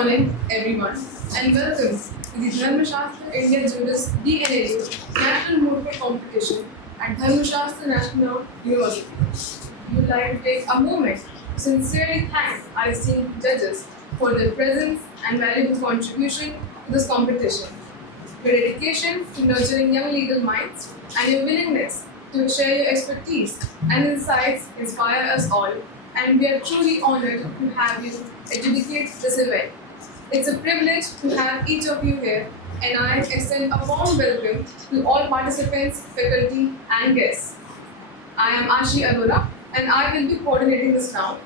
morning, everyone, and welcome to the Dharmashastra India Juris-DNLU National Moot competition at Dharmashastra National Law University. We would like to take a moment to sincerely thank our esteemed judges for their presence and valuable contribution to this competition. Your dedication to nurturing young legal minds and your willingness to share your expertise and insights inspire us all, and we are truly honored to have you adjudicate this event. It's a privilege to have each of you here, and I extend a warm welcome to all participants, faculty, and guests. I am Ashi Arora, and I will be coordinating this round.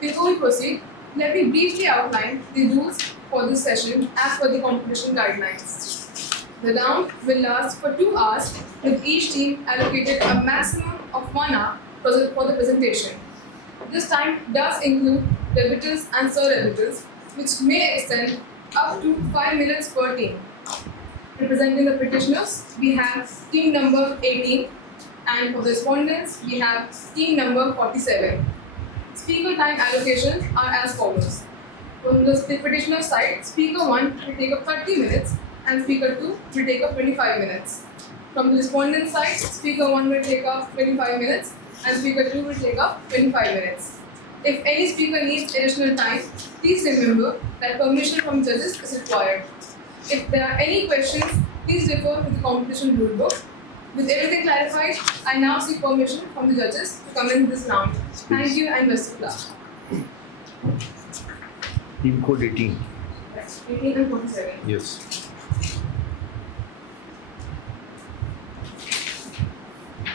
Before we proceed, let me briefly outline the rules for this session as per the competition guidelines. The round will last for 2 hours, with each team allocated a maximum of 1 hour for the presentation. This time does include rebutals and sur-rebutals, which may extend up to 5 minutes per team. Representing the petitioners, we have team number 18, and for the respondents, we have team number 47. Speaker time allocations are as follows. From the petitioner side, speaker 1 will take up 30 minutes and speaker 2 will take up 25 minutes. From the respondent side, speaker 1 will take up 25 minutes and speaker 2 will take up 25 minutes. If any speaker needs additional time, please remember that permission from judges is required. If there are any questions, please refer to the competition rulebook. With everything clarified, I now seek permission from the judges to commence this round. Thank you and best of luck. Team code 18. Yes, 18 and 47. Yes.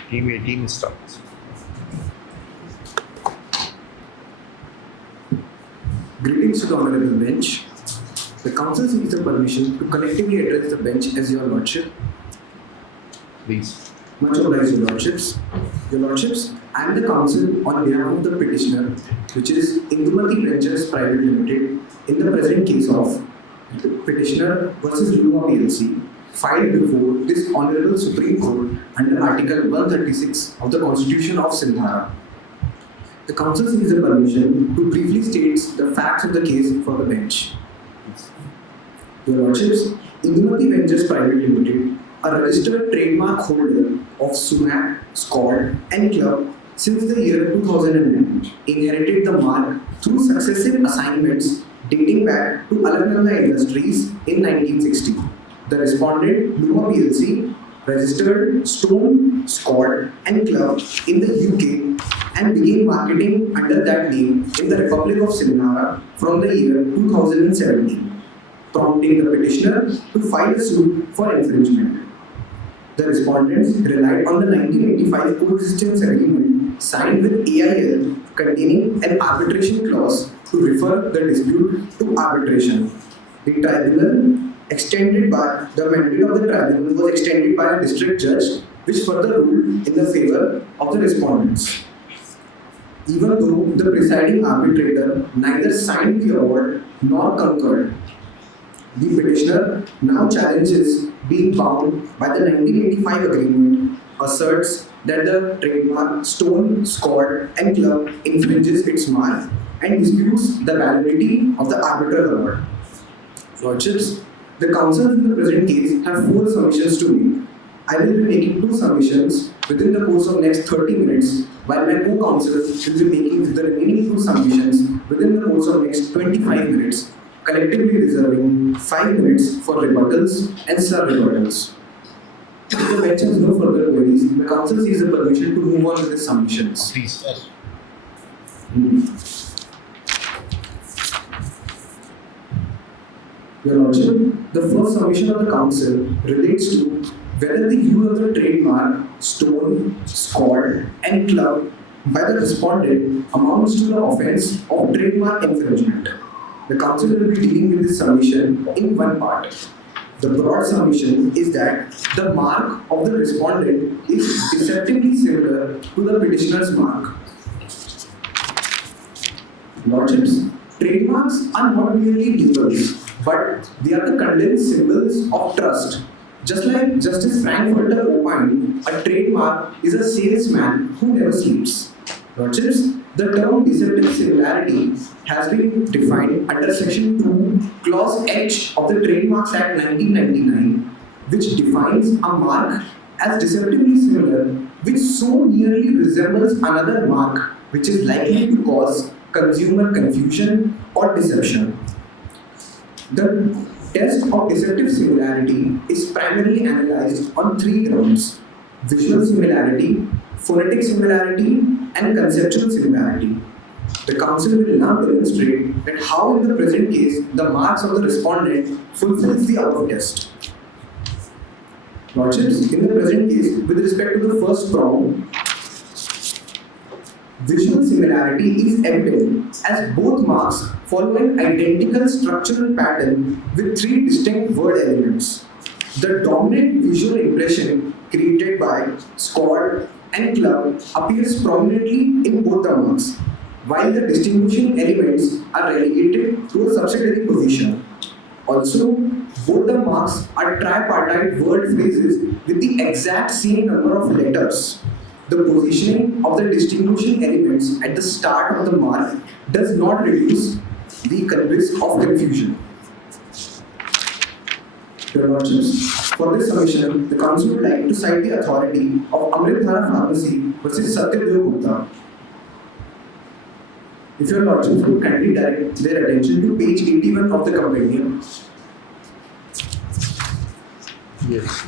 Team 18 starts. Greetings to the Honorable Bench. The Council seeks the permission to collectively address the bench as Your Lordship. Please. Much obliged, Your Lordships. Your Lordships, I am the Council on behalf of the petitioner, which is Indumati Ventures Private Limited, in the present case of the Petitioner versus Luma PLC, filed before this Honorable Supreme Court under Article 136 of the Constitution of Sindhara. The Council seeks the permission to briefly state the facts of the case for the bench. Your Lordships, Indumati Ventures Private Limited, a registered trademark holder of sumac, scald, and club since the year 2009, inherited the mark through successive assignments dating back to Alaknanda Industries in 1960. The respondent, Luma PLC, registered Stone, Scald, and Club in the UK and began marketing under that name in the Republic of Sindhara from the year 2017, prompting the petitioner to file a suit for infringement. The respondents relied on the 1985 coexistence agreement signed with AIL containing an arbitration clause to refer the dispute to arbitration. The tribunal extended by the mandate of the tribunal was extended by a district judge, which further ruled in the favor of the respondents. Even though the presiding arbitrator neither signed the award nor concurred, the petitioner now challenges being bound by the 1985 agreement, asserts that the trademark Stone, Scald, and Club infringes its mark and disputes the validity of the arbitral award. Lordships, the Council in the present case have 4 submissions to make. I will be making 2 submissions within the course of next 30 minutes, while my co-counsel will be making the remaining 2 submissions within the course of next 25 minutes, collectively reserving 5 minutes for rebuttals and sur-rebuttals. If the bench has no further queries, the Council seeks the permission to move on with the submissions. Please. Yes. Your Lordship, the first submission of the Council relates to whether the use of the trademark Stone, Scald, and Club by the respondent amounts to the offence of trademark infringement. The Council will be dealing with this submission in one part. The broad submission is that the mark of the respondent is deceptively similar to the petitioner's mark. Lordships, trademarks are not merely labels, but they are the condensed symbols of trust. Just like Justice Frankfurter opined, a trademark is a salesman who never sleeps. Lordships, The term deceptive similarity has been defined under Section 2, Clause H of the Trademarks Act 1999, which defines a mark as deceptively similar which so nearly resembles another mark which is likely to cause consumer confusion or deception. The test of deceptive similarity is primarily analyzed on three grounds: visual similarity, phonetic similarity, and conceptual similarity. The Council will now demonstrate that how in the present case the marks of the respondent fulfills the above test. Lordships, in the present case, with respect to the first prong, visual similarity is evident as both marks follow an identical structural pattern with three distinct word elements. The dominant visual impression created by squad and club appears prominently in both the marks, while the distinguishing elements are relegated to a subsidiary position. Also, both the marks are tripartite word phrases with the exact same number of letters. The positioning of the distinguishing elements at the start of the mark does not reduce the risk of confusion. Your Lordships, for this submission, the Council would like to cite the authority of Amritdhara Pharmacy versus Satyadev Gupta. If your Lordships would kindly direct their attention to page 81 of the compendium. Yes.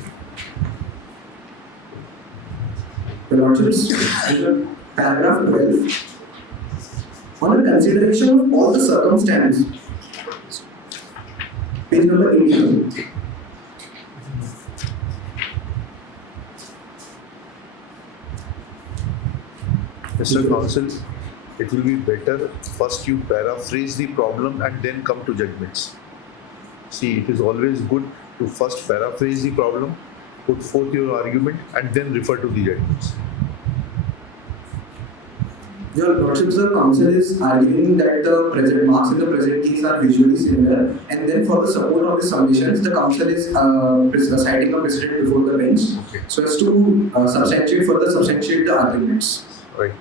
Your Lordships, under paragraph 12, on a consideration of all the circumstances, page number 81. Mr. Counsel, it will be better first you paraphrase the problem and then come to judgments. See, it is always good to first paraphrase the problem, put forth your argument, and then refer to the judgments. Your Lordships, the Council is arguing that the present marks in the present case are visually similar, and then for the support of the submissions, the Council is citing a precedent before the bench, so as to further substantiate the arguments. Right.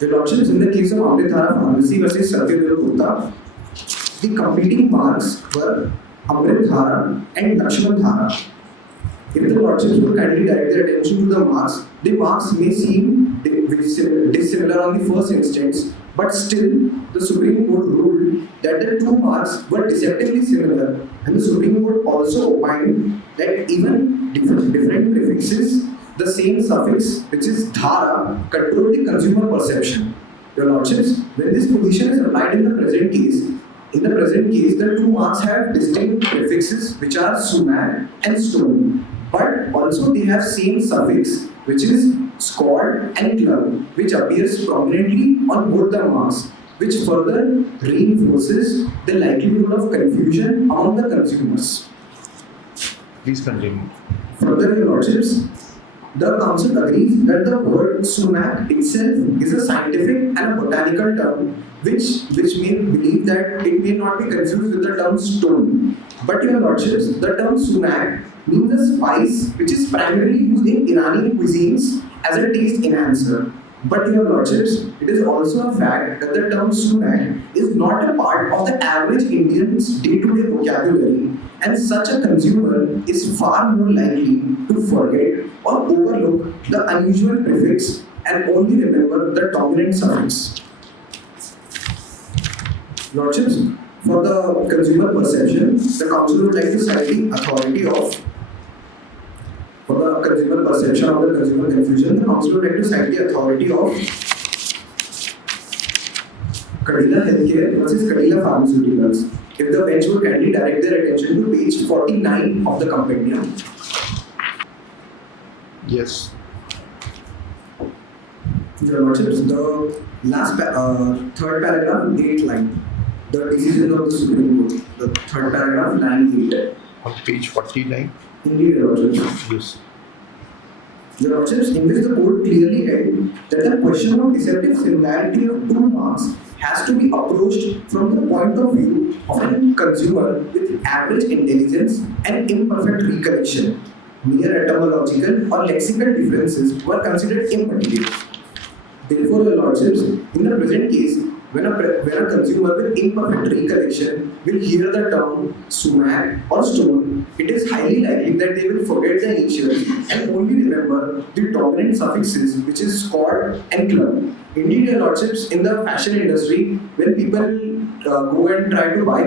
Your Lordships, in the case of Amritdhara Pharmacy versus Satyadev Gupta, the competing marks were Amritdhara and Lakshmandhara. If the Lordships would kindly direct their attention to the marks may seem dissimilar on the first instance, but still the Supreme Court ruled that the two marks were deceptively similar, and the Supreme Court also opined that even different prefixes, the same suffix, which is dhara, control the consumer perception. Your Lordships, when this position is applied in the present case, the two marks have distinct prefixes which are sumac and stone, but also they have same suffix which is squad and club, which appears prominently on both the marks, which further reinforces the likelihood of confusion among the consumers. Please continue. Further, Your Lordships, the Council agrees that the word sumac itself is a scientific and a botanical term which may believe that it may not be confused with the term stone. But Your Lordships, the term sumac means a spice which is primarily used in Iranian cuisines as a taste enhancer. But Your Lordships, it is also a fact that the term sumac is not a part of the average Indian's day-to-day vocabulary, and such a consumer is far more likely to forget or overlook the unusual prefix and only remember the dominant suffix. Lordships, for the consumer perception, the Council would like to cite the authority of, for the consumer perception of the consumer confusion, the Council would like to cite the authority of Cadila Healthcare versus Cadila Pharmaceuticals. If the bench would kindly direct their attention to page 49 of the compendium. Yes. Your Lordships, the last third paragraph, 8 line. The decision of the Supreme Court, the third paragraph, line 8. On page 49? Indeed, Your Lordships. Yes. Your Lordships, in which the court clearly held that the question of deceptive similarity of two marks has to be approached from the point of view of a consumer with average intelligence and imperfect recollection. Mere etymological or lexical differences were considered immaterial. Therefore, your lordships, in the present case, when a consumer with imperfect recollection will hear the term sumac or stone, it is highly likely that they will forget the initials and only remember the dominant suffixes, which is squad and club. Indeed, your lordships, in the fashion industry, when people go and try to buy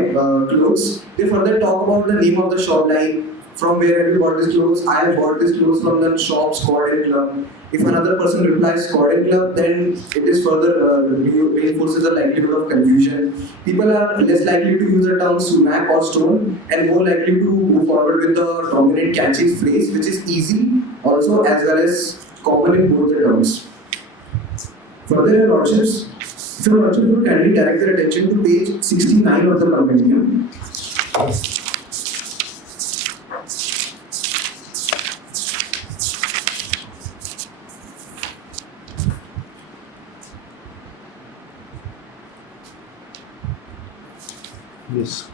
clothes, they further talk about the name of the shop, like from where have you bought this clothes? I have bought this clothes from the shop Squad and Club. If another person replies Squad and Club, then it is further reinforces the likelihood of confusion. People are less likely to use the term sumac or stone and more likely to go forward with the dominant catchy phrase, which is easy also as well as common in both the terms. Further, your lordships, if your lordships would kindly direct their attention to page 69 of the compendium. Yes.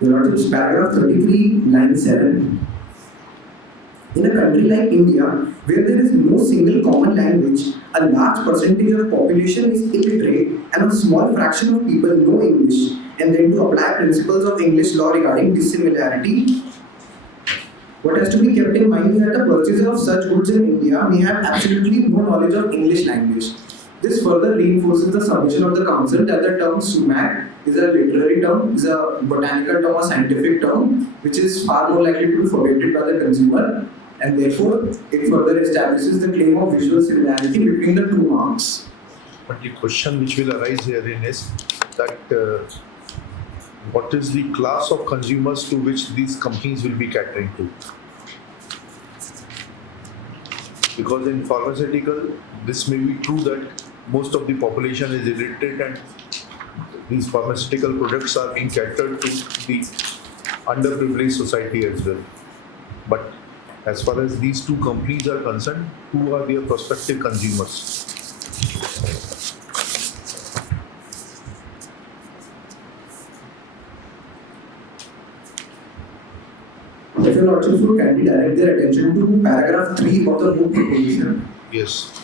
Your lordships, paragraph 33, line 7. In a country like India, where there is no single common language, a large percentage of population is illiterate, and a small fraction of people know English, and then to apply principles of English law regarding dissimilarity, what has to be kept in mind is that the purchaser of such goods in India may have absolutely no knowledge of English language. This further reinforces the submission of the council that the term sumac is a literary term, is a botanical term, a scientific term, which is far more likely to be forgotten by the consumer, and therefore it further establishes the claim of visual similarity between the two marks. But the question which will arise herein is that what is the class of consumers to which these companies will be catering to? Because in pharmaceutical, this may be true that most of the population is illiterate and these pharmaceutical products are being catered to the underprivileged society as well. But as far as these two companies are concerned, who are their prospective consumers? If your lordships would kindly direct their attention to paragraph 3 of the Moot proposition. Yes.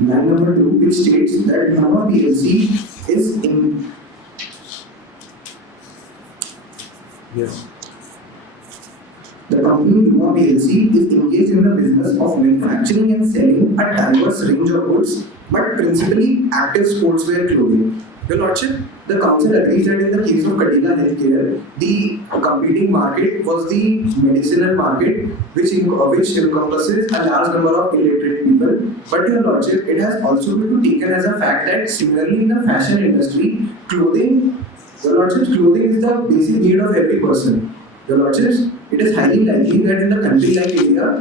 Line number 2, which states that Nova PLC is in. Yes. The company Nova PLC is engaged in the business of manufacturing and selling a diverse range of goods, but principally active sportswear clothing. Your lordship, the council agrees that in the case of Cadila Healthcare, the competing market was the medicinal market, which encompasses a large number of illiterate people. But your lordship, it has also been taken as a fact that similarly in the fashion industry, clothing, your lordships, clothing is the basic need of every person. Your lordships, it is highly likely that in the country like India,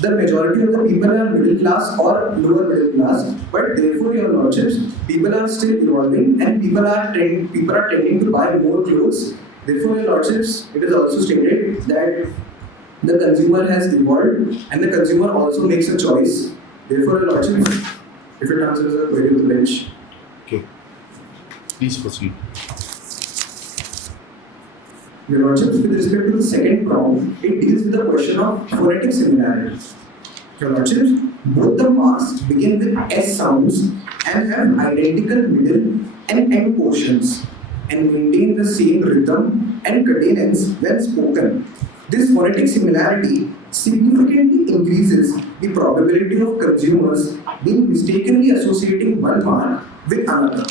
the majority of the people are middle class or lower middle class, but therefore, your lordships, people are still evolving and people are tending to buy more clothes. Therefore, your lordships, it is also stated that the consumer has evolved and the consumer also makes a choice. Therefore, your lordships, if it answers a query of the bench. Okay. Please proceed. Your lordships, with respect to the second prong, it deals with the question of phonetic similarity. Your lordships, both the marks begin with S sounds and have identical middle and end portions and maintain the same rhythm and cadence when spoken. This phonetic similarity significantly increases the probability of consumers being mistakenly associating one mark with another.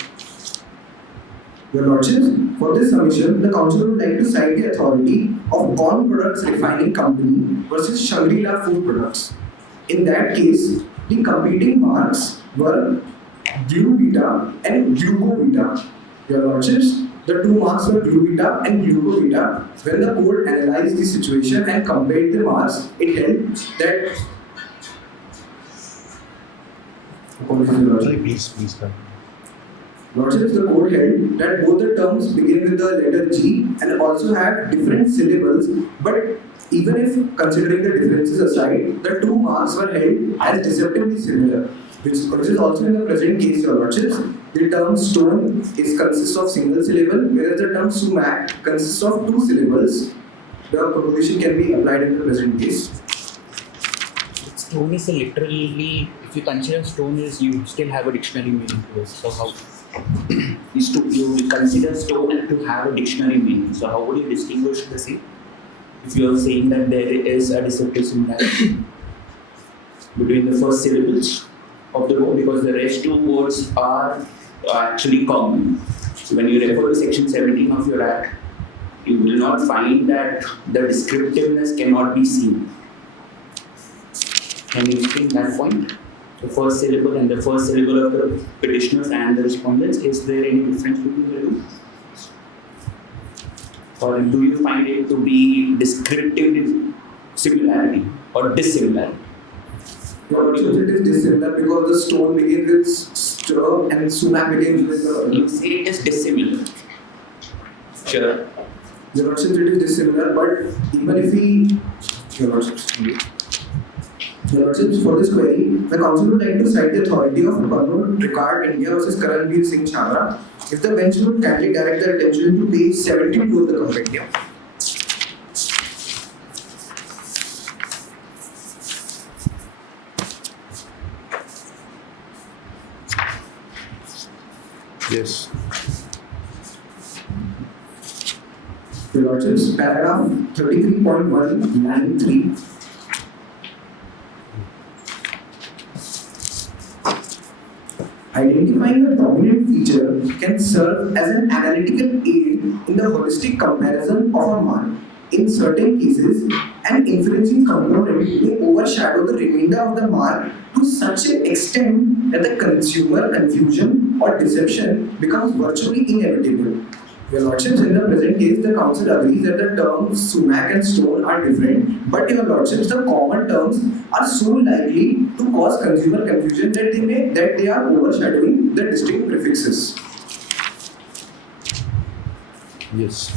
Your lordships, for this submission, the council would like to cite the authority of Corn Products Refining Company versus Shangri-La Food Products. In that case, the competing marks were Gluvita and Glucovita. Your lordships, the two marks were Gluvita and Glucovita. When the court analyzed the situation and compared the marks, it held that. Sorry, please come. Lordships, the court held that both the terms begin with the letter G and also have different syllables, but even if considering the differences aside, the two marks were held as deceptively similar, which is also in the present case, your lordships. The term stone consists of single syllable, whereas the term sumac consists of two syllables. the proposition can be applied in the present case. Stone is literally, if you consider stone is, you still have a dictionary meaning to it. So how is to you consider stone to have a dictionary meaning? So how would you distinguish the same? If you are saying that there is a deceptive similarity between the first syllables of the word, because the rest two words are actually common. So when you refer to section 17 of your act, you will not find that the descriptiveness cannot be seen. Can you explain that point? The first syllable and the first syllable of the petitioners and the respondents, is there any difference between the two? Or do you find it to be descriptive similarity or dissimilarity? It is dissimilar because the stone begins with stir and sumac begins with the. You say it is dissimilar. Sure. Your Lordship, it is dissimilar, but even if we. Your Lordship. Your Lordship, for this query, the Council would like to cite the authority of Bangalore, Ricard, India versus Karanveer Singh Chandra. If the bench would kindly direct their attention to page 72 of the compendium. Yes. Your Lordships, paragraph 33.193. Identifying a dominant feature can serve as an analytical aid in the holistic comparison of a mark. In certain cases, an infringing component may overshadow the remainder of the mark to such an extent that the consumer confusion or deception becomes virtually inevitable. Your Lordships, in the present case, the Council agrees that the terms sumac and stone are different, but Your Lordships, the common terms are so likely to cause consumer confusion that they are overshadowing the distinct prefixes. Yes.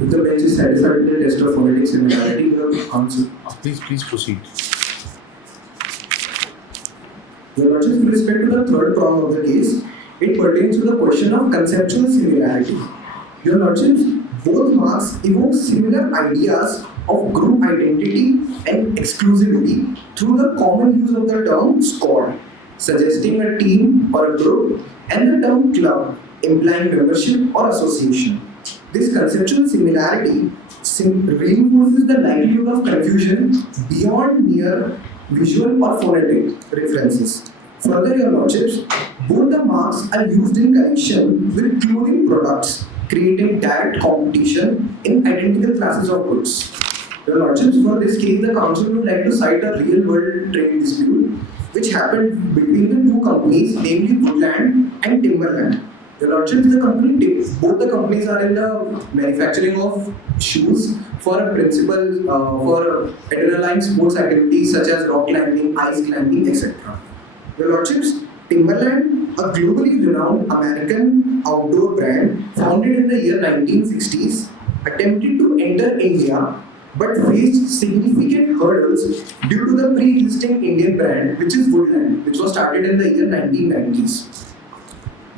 If the bench is satisfied with the test of phonetic similarity, the Council. Please proceed. Your Lordships, with respect to the third prong of the case, it pertains to the question of conceptual similarity. Your Lordships, both marks evoke similar ideas of group identity and exclusivity through the common use of the term squad, suggesting a team or a group, and the term club, implying membership or association. This conceptual similarity reinforces the likelihood of confusion beyond mere visual or phonetic references. Further, Your Lordships, both the marks are used in connection with clothing products, creating direct competition in identical classes of goods. Your Lordships, for this case, the Council would like to cite a real-world trade dispute which happened between the two companies, namely Woodland and Timberland. Your Lordships, both the companies are in the manufacturing of shoes for a principal for adrenaline sports activities such as rock climbing, ice climbing, etc. Your Lordships, Timberland, a globally renowned American outdoor brand founded in the year 1960s, attempted to enter India but faced significant hurdles due to the pre-existing Indian brand, which is Woodland, which was started in the year 1990s.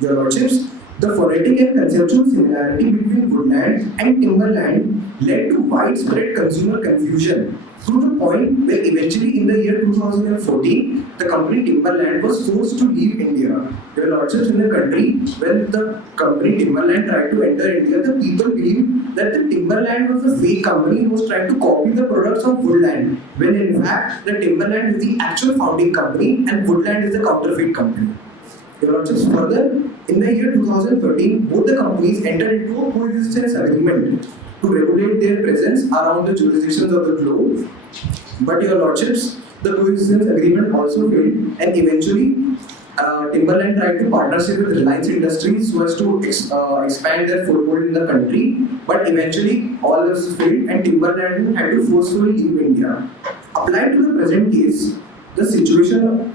Your Lordships, the phonetic and conceptual similarity between Woodland and Timberland led to widespread consumer confusion to the point where eventually in the year 2014, the company Timberland was forced to leave India. Your Lordships, in the country, when the company Timberland tried to enter India, the people believed that the Timberland was a fake company who was trying to copy the products of Woodland, when in fact the Timberland is the actual founding company and Woodland is the counterfeit company. Your Lordships, further, in the year 2013, both the companies entered into a coexistence agreement to regulate their presence around the jurisdictions of the globe. But Your Lordships, the coexistence agreement also failed, and eventually Timberland tried to partnership with Reliance Industries so as to expand their foothold in the country. But eventually all this failed and Timberland had to forcefully leave India. Applied to the present case, the situation.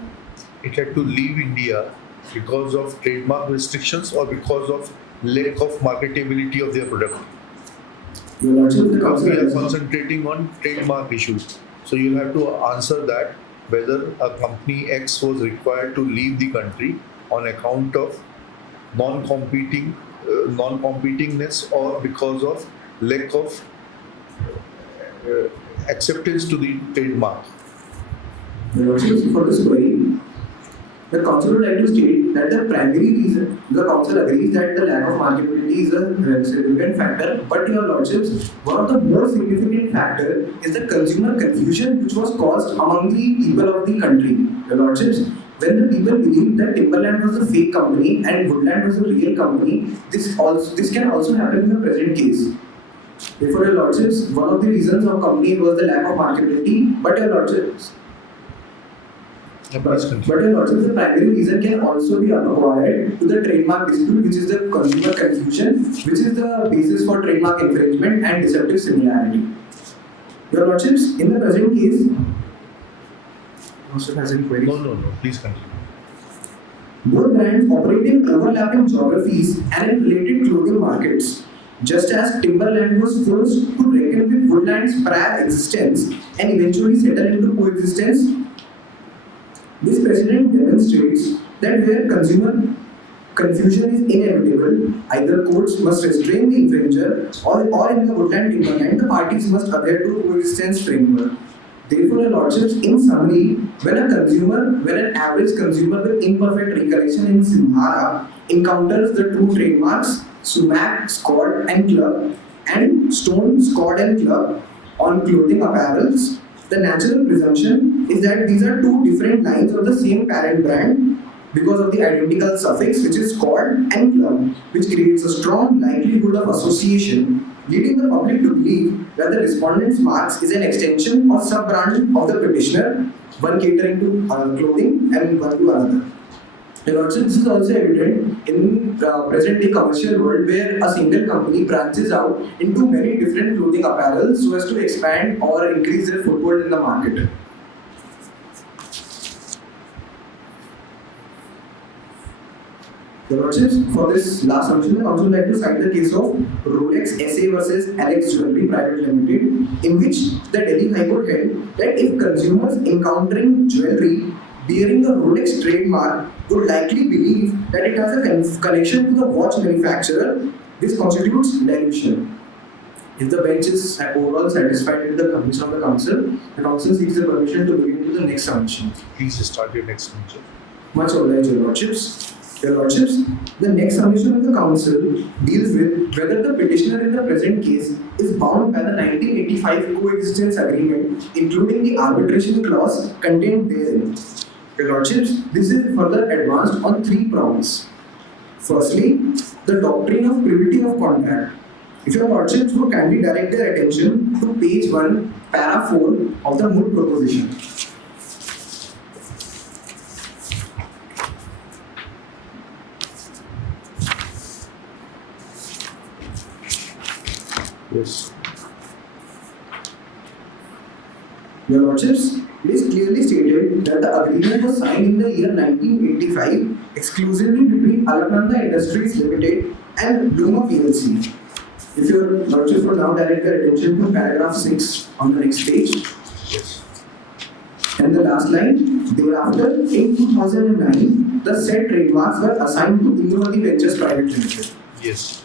It had to leave India because of trademark restrictions or because of lack of marketability of their product. Your Lordship, the Because we are Council. concentrating on trademark issues. So you'll have to answer that whether a company X was required to leave the country on account of non-competingness or because of lack of acceptance to the trademark. Your Lordships, for this query, the council would like to state that the primary reason, the council agrees that the lack of marketability is a significant factor, but Your Lordships, one of the more significant factor is the consumer confusion which was caused among the people of the country. Your Lordships, when the people believed that Timberland was a fake company and Woodland was a real company, this can also happen in the present case. Therefore, Your Lordships, one of the reasons of company was the lack of marketability, but Your Lordships, But Your Lordships, the primary reason can also be acquired to the trademark dispute, which is the consumer confusion, which is the basis for trademark infringement and deceptive similarity. Your Lordships, in the present case, Lordship has any queries? No, please continue. Both brands operate in overlapping geographies and in related clothing markets. Just as Timberland was forced to reckon with Woodland's prior existence and eventually settle into coexistence, this precedent demonstrates that where consumer confusion is inevitable, either courts must restrain the infringer or in the Woodland Timberland, the parties must adhere to coexistence framework. Therefore, Your Lordships, in summary, when an average consumer with imperfect recollection in Sindhara encounters the two trademarks, Sumac, Scott and Club, and Stone, Scott and Club on clothing apparels, the natural presumption is that these are two different lines of the same parent brand because of the identical suffix which is Scott and Club, which creates a strong likelihood of association, leading the public to believe that the respondent's marks is an extension or sub-brand of the petitioner, one catering to clothing and one to another. Your Lordship, this is also evident in present-day commercial world where a single company branches out into many different clothing apparel so as to expand or increase their foothold in the market. Your Lordships, for this last submission, the council would like to cite the case of Rolex SA versus Alex Jewelry Private Limited, in which the Delhi High Court held that if consumers encountering jewelry bearing the Rolex trademark would likely believe that it has a connection to the watch manufacturer, this constitutes dilution. If the bench is overall satisfied with the submission of the council seeks the permission to begin to the next submission. Please start your next submission. Much obliged, Your Lordships. Your Lordships, the next submission of the council deals with whether the petitioner in the present case is bound by the 1985 coexistence agreement, including the arbitration clause contained therein. Your Lordships, this is further advanced on three prongs. Firstly, the doctrine of privity of contract. If Your Lordships would kindly direct their attention to page 1, para 4 of the Moot proposition. Yes. Your Lordships, it is clearly stated that the agreement was signed in the year 1985 exclusively between Alaknanda Industries Limited and Luma PLC. If Your Lordships would now direct their attention to paragraph 6 on the next page. Yes. And the last line, thereafter, in 2009, the said trademarks were assigned to Indumati Ventures Private Limited. Yes.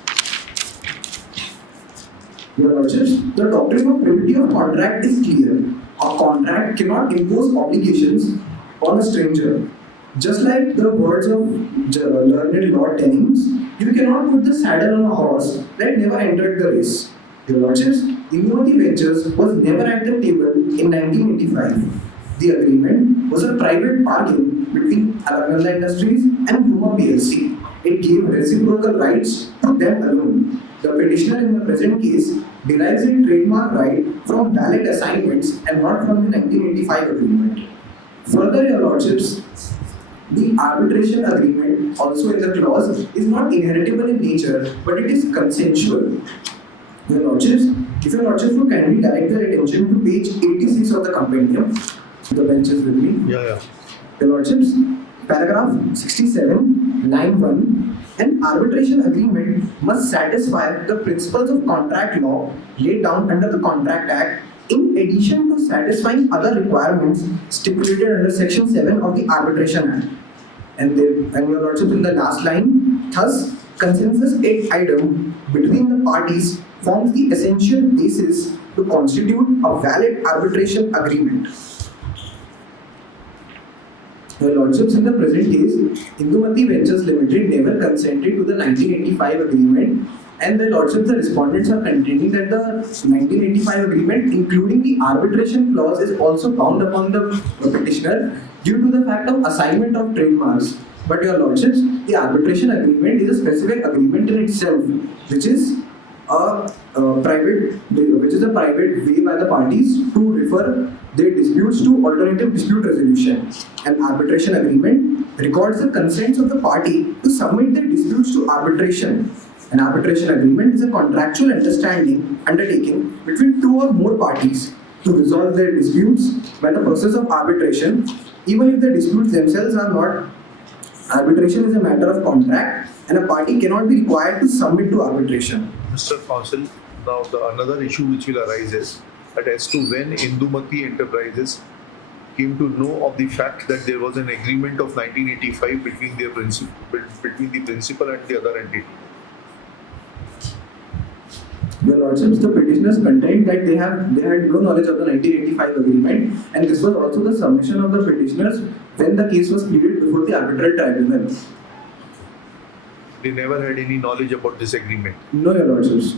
Your Lordships, the doctrine of privity of contract is clear. A contract cannot impose obligations on a stranger. Just like the words of learned Lord Tennings, you cannot put the saddle on a horse that never entered the race. Your Lordships, Indumati Ventures was never at the table in 1985. The agreement was a private bargain between Alaknanda Industries and Luma PLC. It gave reciprocal rights to them alone. The petitioner in the present case derives a trademark right from valid assignments and not from the 1985 agreement. Further, Your Lordships, the arbitration agreement, also in the clause, is not inheritable in nature, but it is consensual. Your Lordships, if Your Lordships would kindly direct their attention to page 86 of the compendium, the bench is with me. Yeah. Your Lordships, paragraph 67, line 1, an arbitration agreement must satisfy the principles of contract law laid down under the Contract Act in addition to satisfying other requirements stipulated under Section 7 of the Arbitration Act. And Your Lordships, in the last line, thus, consensus item between the parties forms the essential basis to constitute a valid arbitration agreement. Your Lordships, in the present case, Indumati Ventures Limited never consented to the 1985 agreement, and the Lordships, the respondents are contending that the 1985 agreement, including the arbitration clause, is also bound upon the petitioner due to the fact of assignment of trademarks. But Your Lordships, the arbitration agreement is a specific agreement in itself, which is a private way by the parties to refer their disputes to alternative dispute resolution. An arbitration agreement records the consents of the party to submit their disputes to arbitration. An arbitration agreement is a contractual undertaking between two or more parties to resolve their disputes by the process of arbitration, even if the disputes themselves are not. Arbitration is a matter of contract, and a party cannot be required to submit to arbitration. Mr. Counsel, now another issue which will arise is that as to when Indumati Enterprises came to know of the fact that there was an agreement of 1985 between the principal and the other entity. Your Lordships, the petitioners contend that they had no knowledge of the 1985 agreement, and this was also the submission of the petitioners when the case was pleaded before the arbitral tribunal. They never had any knowledge about this agreement. No, Your Lordships.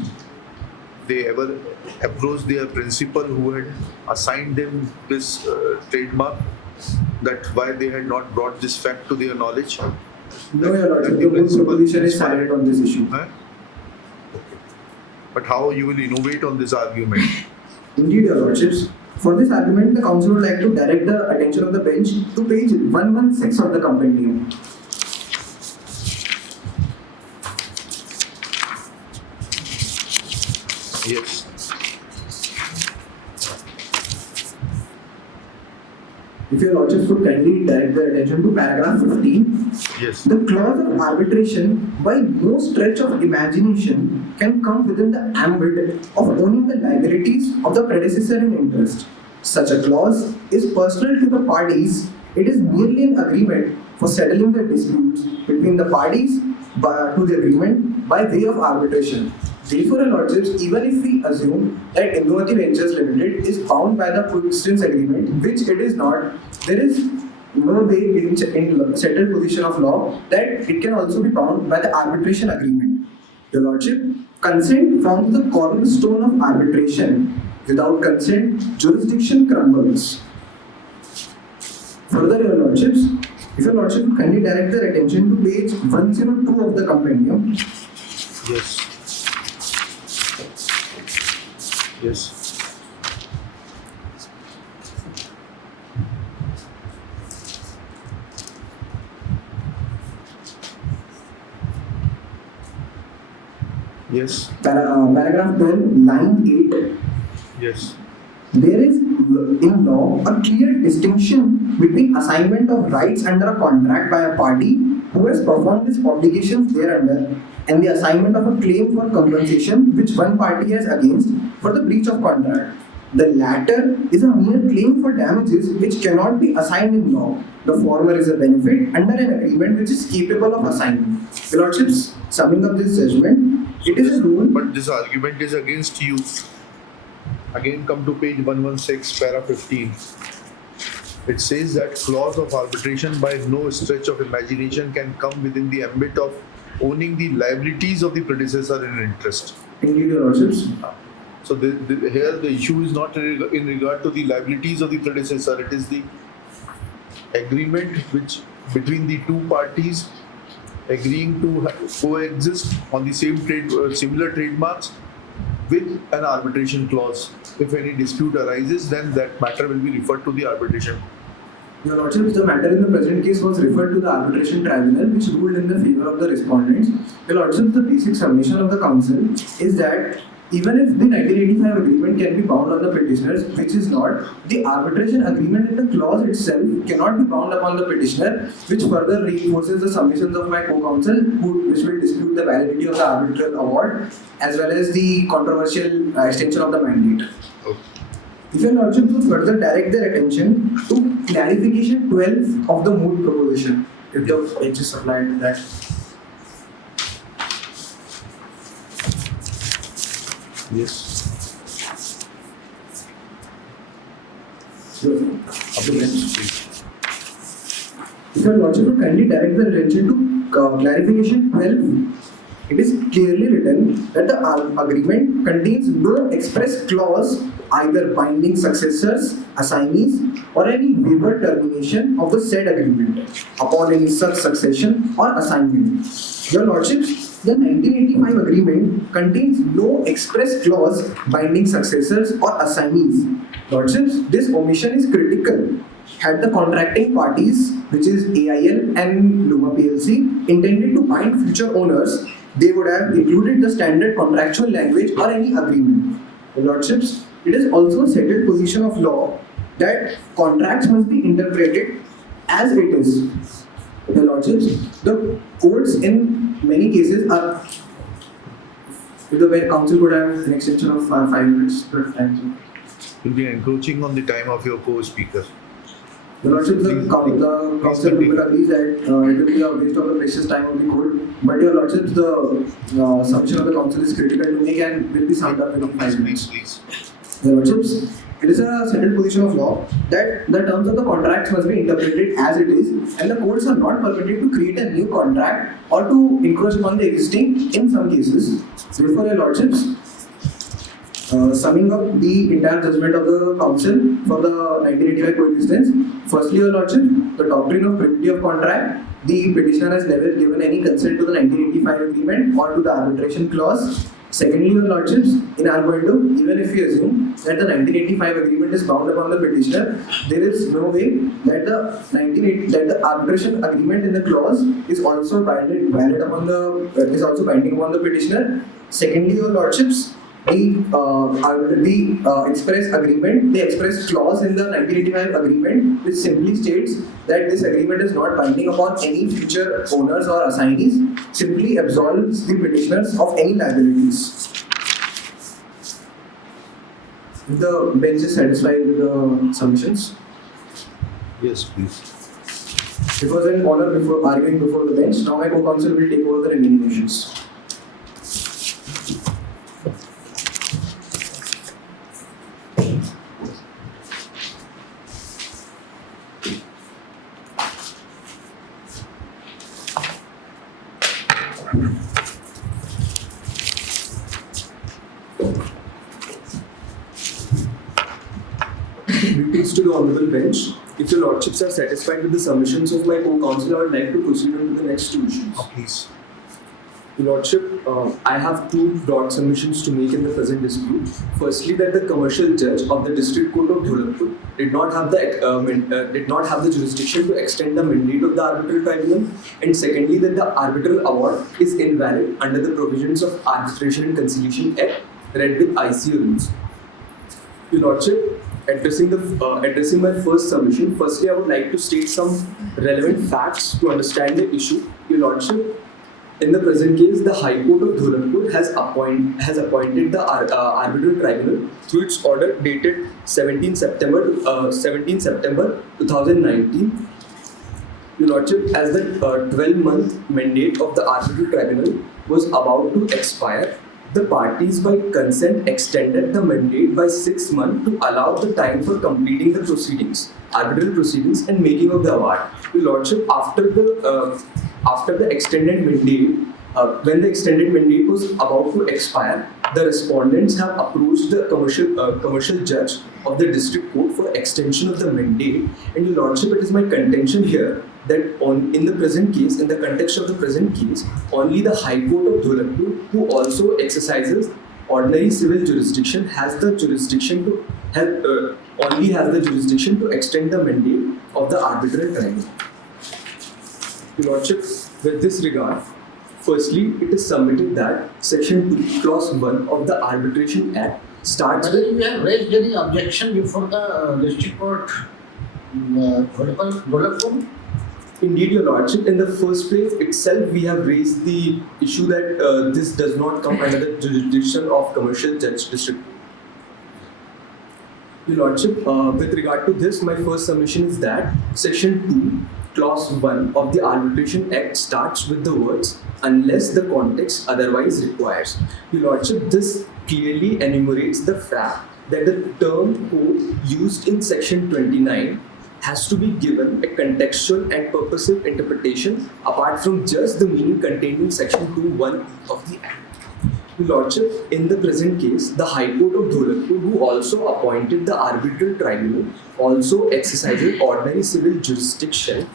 They ever approached their principal who had assigned them this trademark, that why they had not brought this fact to their knowledge? No, Your Lordship. The Moot proposition is silent on this issue. Huh? But how you will innovate on this argument? Indeed, Your Lordships. For this argument, the counsel would like to direct the attention of the bench to page 116 of the compendium. Yes. If Your Lordships would kindly direct the attention to paragraph 15. Yes. The clause of arbitration, by no stretch of imagination, can come within the ambit of owning the liabilities of the predecessor in interest. Such a clause is personal to the parties. It is merely an agreement for settling the disputes between the parties to the agreement by way of arbitration. Therefore, Your Lordships, even if we assume that Indumati Ventures Limited is bound by the precedence agreement, which it is not, there is no way in settled position of law that it can also be bound by the arbitration agreement. Your Lordship, consent forms the cornerstone of arbitration. Without consent, jurisdiction crumbles. Further, Your Lordships, if Your Lordship would kindly direct their attention to page 102 of the compendium. Yes. Yes. Yes. Paragraph 12, line 8. Yes. There is in law a clear distinction between assignment of rights under a contract by a party who has performed its obligations thereunder and the assignment of a claim for compensation which one party has against for the breach of contract. The latter is a mere claim for damages which cannot be assigned in law. The former is a benefit under an agreement which is capable of assignment. Your Lordships, summing up this judgment, it is a rule. But this argument is against you. Again, come to page 116, para 15. It says that clause of arbitration by no stretch of imagination can come within the ambit of owning the liabilities of the predecessor in interest. Indeed, Your Lordships. So here the issue is not in regard to the liabilities of the predecessor. It is the agreement which between the two parties agreeing to coexist on the same similar trademarks with an arbitration clause. If any dispute arises, then that matter will be referred to the arbitration. Your Lordships, the matter in the present case was referred to the arbitration tribunal, which ruled in the favor of the respondents. Your Lordships, the basic submission of the counsel is that even if the 1985 agreement can be bound on the petitioners, which is not, the arbitration agreement in the clause itself cannot be bound upon the petitioner, which further reinforces the submissions of my co-counsel, which will dispute the validity of the arbitral award, as well as the controversial extension of the mandate. Okay. If Your Lordship would further direct their attention to clarification 12 of the Moot proposition, if the bench is supplied with that. Yes. If your lordship would kindly direct the attention to clarification 12, it is clearly written that the agreement contains no express clause either binding successors, assignees, or any waiver termination of the said agreement upon any such succession or assignment. Your lordships, the 1985 agreement contains no express clause binding successors or assignees. Lordships, this omission is critical. Had the contracting parties, which is AIL and Luma PLC, intended to bind future owners, they would have included the standard contractual language or any agreement. Your lordships, it is also a settled position of law that contracts must be interpreted as it is. Your lordships, the courts in many cases are. If the council could have an extension of 5 minutes, but thank you. You'll be encroaching on the time of your co-speaker. The lordship, the council will agree that it will be a waste of the precious time of the court. But your lordships, the submission of the council is critical to make and will be summed up in 5 minutes. Please. Your lordships, it is a settled position of law that the terms of the contracts must be interpreted as it is, and the courts are not permitted to create a new contract or to encroach upon the existing in some cases. Therefore, your lordships, summing up the entire judgment of the council for the 1985 coexistence. Firstly, your lordship, the doctrine of privity of contract, the petitioner has never given any consent to the 1985 agreement or to the arbitration clause. Secondly, your lordships, in our point of view, even if we assume that the 1985 agreement is bound upon the petitioner, there is no way that the arbitration agreement in the clause is also binding upon the petitioner. Secondly, your lordships, the express agreement, the express clause in the 1985 agreement, which simply states that this agreement is not binding upon any future owners or assignees, simply absolves the petitioners of any liabilities. If the bench is satisfied with the submissions, Yes, please. it was an honor before arguing before the bench. Now my co-counsel will take over the remaining issues. Greetings to the honourable bench. If your lordships are satisfied with the submissions of my co-counsel, I would like to proceed on to the next two issues. Please. Your lordship, I have two broad submissions to make in the present dispute. Firstly, that the commercial judge of the District Court of Jabalpur did not have the jurisdiction to extend the mandate of the arbitral tribunal, and secondly, that the arbitral award is invalid under the provisions of Arbitration and Conciliation Act, read with ICA rules. Your lordship, addressing my first submission, firstly I would like to state some relevant facts to understand the issue. Your lordship, in the present case, the High Court of Jabalpur has appointed the arbitral tribunal through its order dated 17 September 2019. Your lordship, as the 12-month mandate of the arbitral tribunal was about to expire, the parties by consent extended the mandate by 6 months to allow the time for completing the proceedings, arbitral proceedings, and making of the award. Your lordship, after the extended mandate, when the extended mandate was about to expire, the respondents have approached the commercial judge of the district court for extension of the mandate. And your lordship, it is my contention here that in the present case, in the context of the present case, only the High Court of Jabalpur, who also exercises ordinary civil jurisdiction, has the jurisdiction to extend the mandate of the arbitral tribunal. Your lordship, with this regard, firstly, it is submitted that Section 2, Clause 1 of the Arbitration Act starts Whether you have raised any objection before the district court, Jabalpur? Indeed, your lordship, in the first place itself, we have raised the issue that this does not come under the jurisdiction of commercial judge district. Your lordship, with regard to this, my first submission is that Section 2, Clause 1 of the Arbitration Act starts with the words unless the context otherwise requires. Your Lordship, this clearly enumerates the fact that the term code used in section 29 has to be given a contextual and purposive interpretation apart from just the meaning contained in section 2(1) of the Act. Your Lordship, in the present case, the High Court of Dholakpur, who also appointed the arbitral tribunal, also exercises ordinary civil jurisdiction.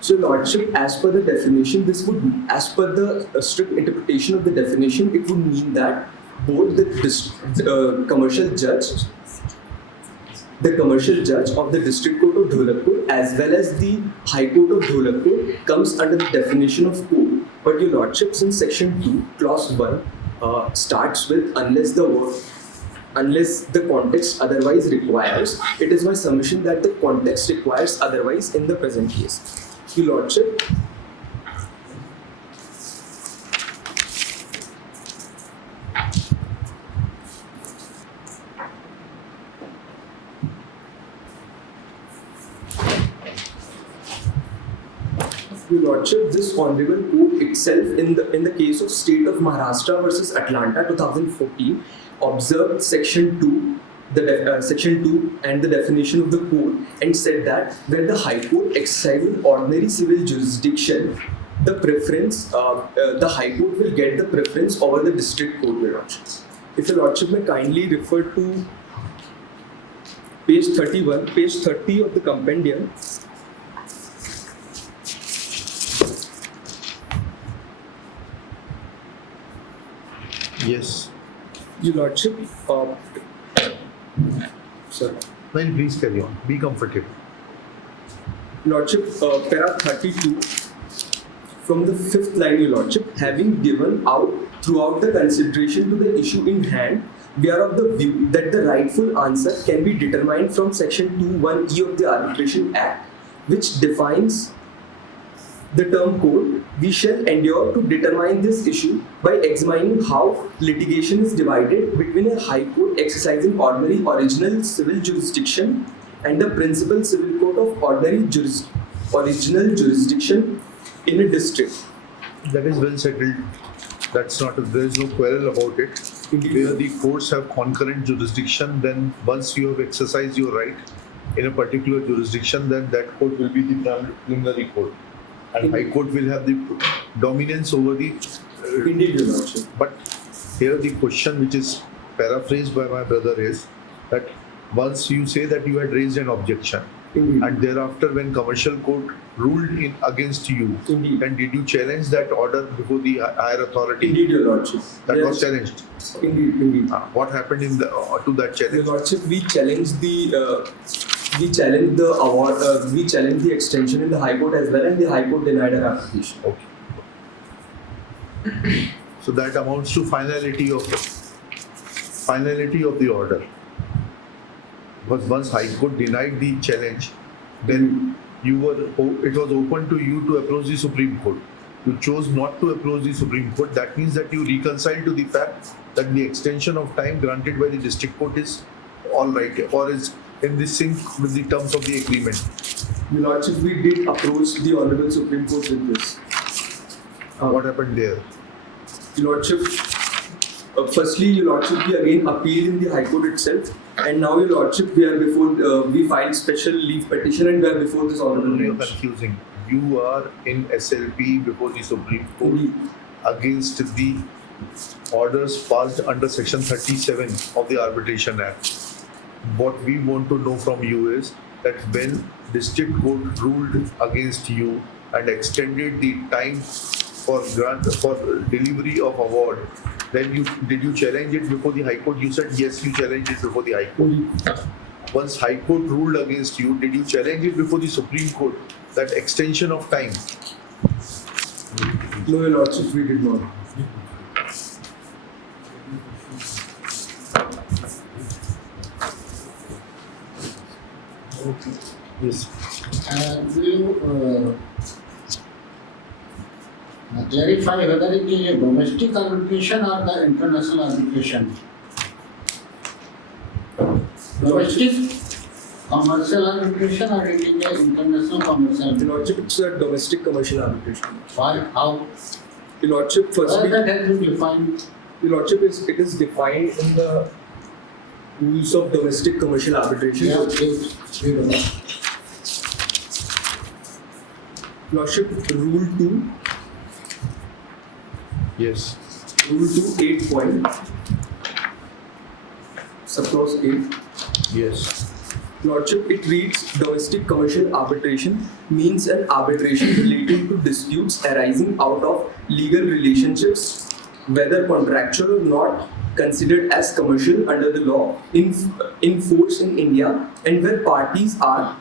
So, Lordship, as per the definition, this would, as per the strict interpretation of the definition, it would mean that both the commercial judge of the District Court of Dholakpur as well as the High Court of Dholakpur comes under the definition of code. But Your Lordship, since section 2, clause 1 starts with unless the context otherwise requires, it is my submission that the context requires otherwise in the present case. Your Lordship, Your Lordship, this honorable court itself, in the case of State of Maharashtra versus Atlanta 2014, observed section 2, section 2 and the definition of the code, and said that where the High Court exercises ordinary civil jurisdiction, the preference, the High Court will get the preference over the District Court, Your Lordship. If Your Lordship may kindly refer to page 31, page 30 of the compendium. Yes. Your Lordship, sir. Well, please carry on. Be comfortable. Lordship, para 32, from the fifth line, Your Lordship, having given out throughout the consideration to the issue in hand, we are of the view that the rightful answer can be determined from section 2(1)(e) of the Arbitration Act, which defines the term code. We shall endeavour to determine this issue by examining how litigation is divided between a High Court exercising ordinary original civil jurisdiction and the principal civil court of ordinary original jurisdiction in a district. That is well settled. There is no quarrel about it. Where the courts have concurrent jurisdiction, then once you have exercised your right in a particular jurisdiction, then that court will be the preliminary court. And High Court will have the dominance over the... Indeed, Your Lordship. But here the question which is paraphrased by my brother is that once you say that you had raised an objection, Indeed. and thereafter when commercial court ruled in against you, Indeed. then did you challenge that order before the higher authority? Indeed, Your Lordship. That Yes. was challenged. Indeed. What happened in to that challenge? Your Lordship, we challenged the award. We challenged the extension in the High Court as well, and the High Court denied our application. Okay. So that amounts to finality of the order. Because once High Court denied the challenge, then it was open to you to approach the Supreme Court. You chose not to approach the Supreme Court. That means that you reconcile to the fact that the extension of time granted by the District Court is all right, or is in the sync with the terms of the agreement. Your Lordship, we did approach the Honorable Supreme Court with this. What happened there? Your Lordship, firstly, Your Lordship, we again appealed in the High Court itself, and now, Your Lordship, we filed special leave petition and we are before this Honorable You're bench. confusing. You are in SLP before the Supreme Court Indeed. against the orders passed under Section 37 of the Arbitration Act. What we want to know from you is that when District Court ruled against you and extended the time for delivery of award, then did you challenge it before the High Court? You said yes, you challenged it before the High Court. Once High Court ruled against you, did you challenge it before the Supreme Court, that extension of time? No, Your Lordship, we did not. Yes. Will you clarify whether it is a domestic arbitration or the international arbitration? Domestic? Commercial arbitration or it is a international commercial? Your Lordship, it's a domestic commercial arbitration. Why? How? Your Lordship, Where firstly, that has been defined? Your Lordship, it is defined in the rules of domestic commercial arbitration. Yeah, please. Read about. Lordship, Rule 2, Yes. Rule 2, 8 point, subclause 8. Yes. Lordship, it reads domestic commercial arbitration means an arbitration relating to disputes arising out of legal relationships, whether contractual or not, considered as commercial under the law in force in India, and where parties are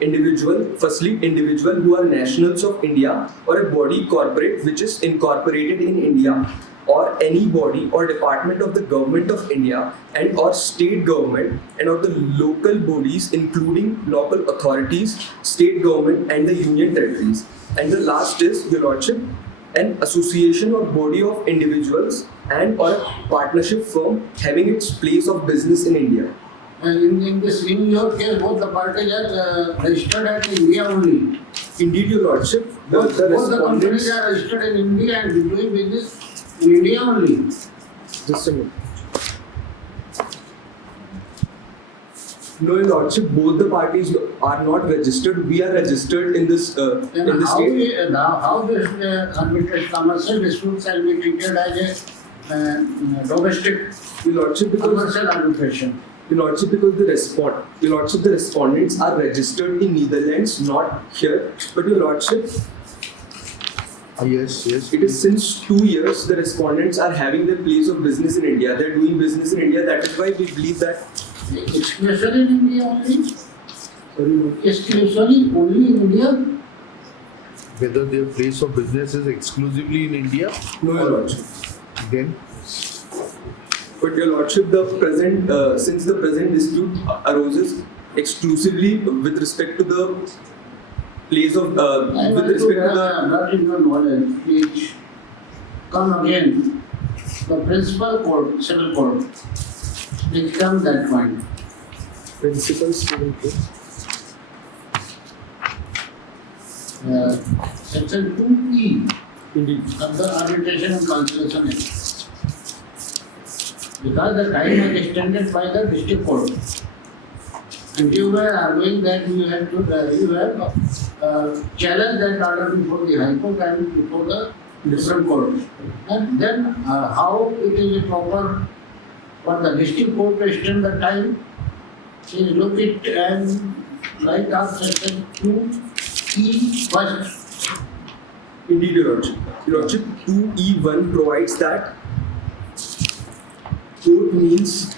individual who are nationals of India, or a body corporate which is incorporated in India, or any body or department of the government of India and or state government and of the local bodies including local authorities, state government and the union territories. And the last is, Your Lordship, an association or body of individuals and or a partnership firm having its place of business in India. And in your case, both the parties are registered at India only. Indeed, Your Lordship, Both the companies respondents. are registered in India and doing business in India only. Just a minute. No, Your Lordship, both the parties are not registered. We are registered in this Then state. how this arbitration commercial disputes shall be treated as a domestic Your Lordship, because commercial arbitration? Your Lordship, because Your Lordship, the respondents are registered in Netherlands, not here. But Your Lordship, Yes. it is since 2 years the respondents are having their place of business in India. They're doing business in India. That is why we believe that. Exclusively in India only? Sorry, no. Exclusively only in India? Whether their place of business is exclusively in India, No, Your Lordship. then But Your Lordship, since the present dispute arises exclusively with respect to the place of I with want to respect to the not in your knowledge, please come again. The principal code, civil code, please come that point. principal civil code. Section 2E Indeed. of the Arbitration and Conciliation Act. Because the time was extended by the district court. And you were arguing that you have challenged that order before the High Court and before the Supreme Court. And then how it is proper for the district court to extend the time? Please look it and write out section 2E first. Indeed, Your Lordship. Your Lordship, 2E1 provides that court means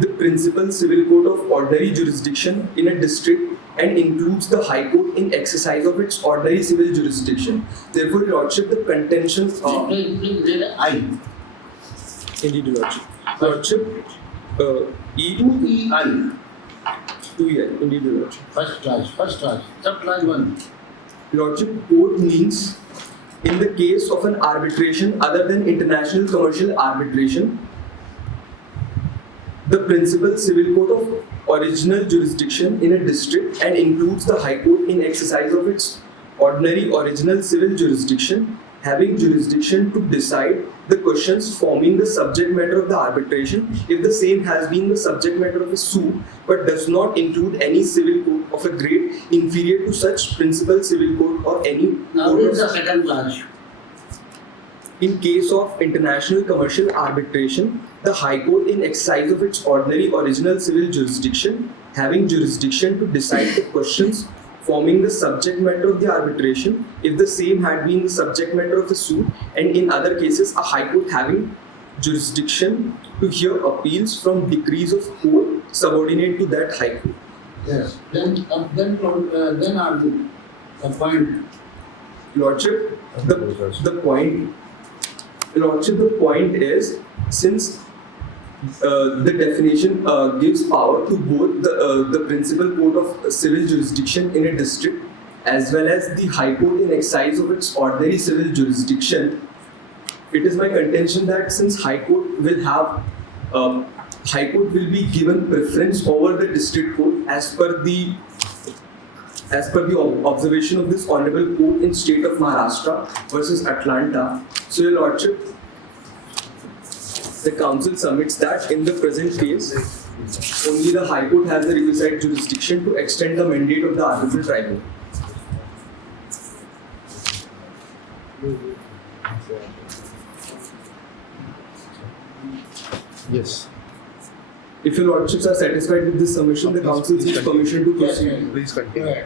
the principal civil court of ordinary jurisdiction in a district and includes the High Court in exercise of its ordinary civil jurisdiction. Therefore, Your Lordship, the contention of... Please read I. Indeed, Your Lordship. Lordship, E... 2EI. 2E, indeed, Your Lordship. First class, subclass 1. Lordship, court means in the case of an arbitration other than international commercial arbitration, the principal civil court of original jurisdiction in a district and includes the High Court in exercise of its ordinary original civil jurisdiction, having jurisdiction to decide the questions forming the subject matter of the arbitration if the same has been the subject matter of a suit but does not include any civil court of a grade inferior to such principal civil court or any Now court read of the second class. in case of international commercial arbitration, the High Court in exercise of its ordinary original civil jurisdiction, having jurisdiction to decide the questions forming the subject matter of the arbitration if the same had been the subject matter of a suit, and in other cases a High Court having jurisdiction to hear appeals from decrees of court subordinate to that High Court. Yes. Then argue the point. Lordship, the point is, since the definition gives power to both the principal court of civil jurisdiction in a district as well as the High Court in exercise of its ordinary civil jurisdiction, it is my contention that since High Court will have High Court will be given preference over the District Court as per the observation of this Honorable Court in State of Maharashtra versus Atlanta. So, Your Lordship, the Council submits that in the present case, only the High Court has the requisite jurisdiction to extend the mandate of the arbitral tribunal. Yes. If Your Lordships are satisfied with this submission, the Council seeks permission to proceed. Please continue.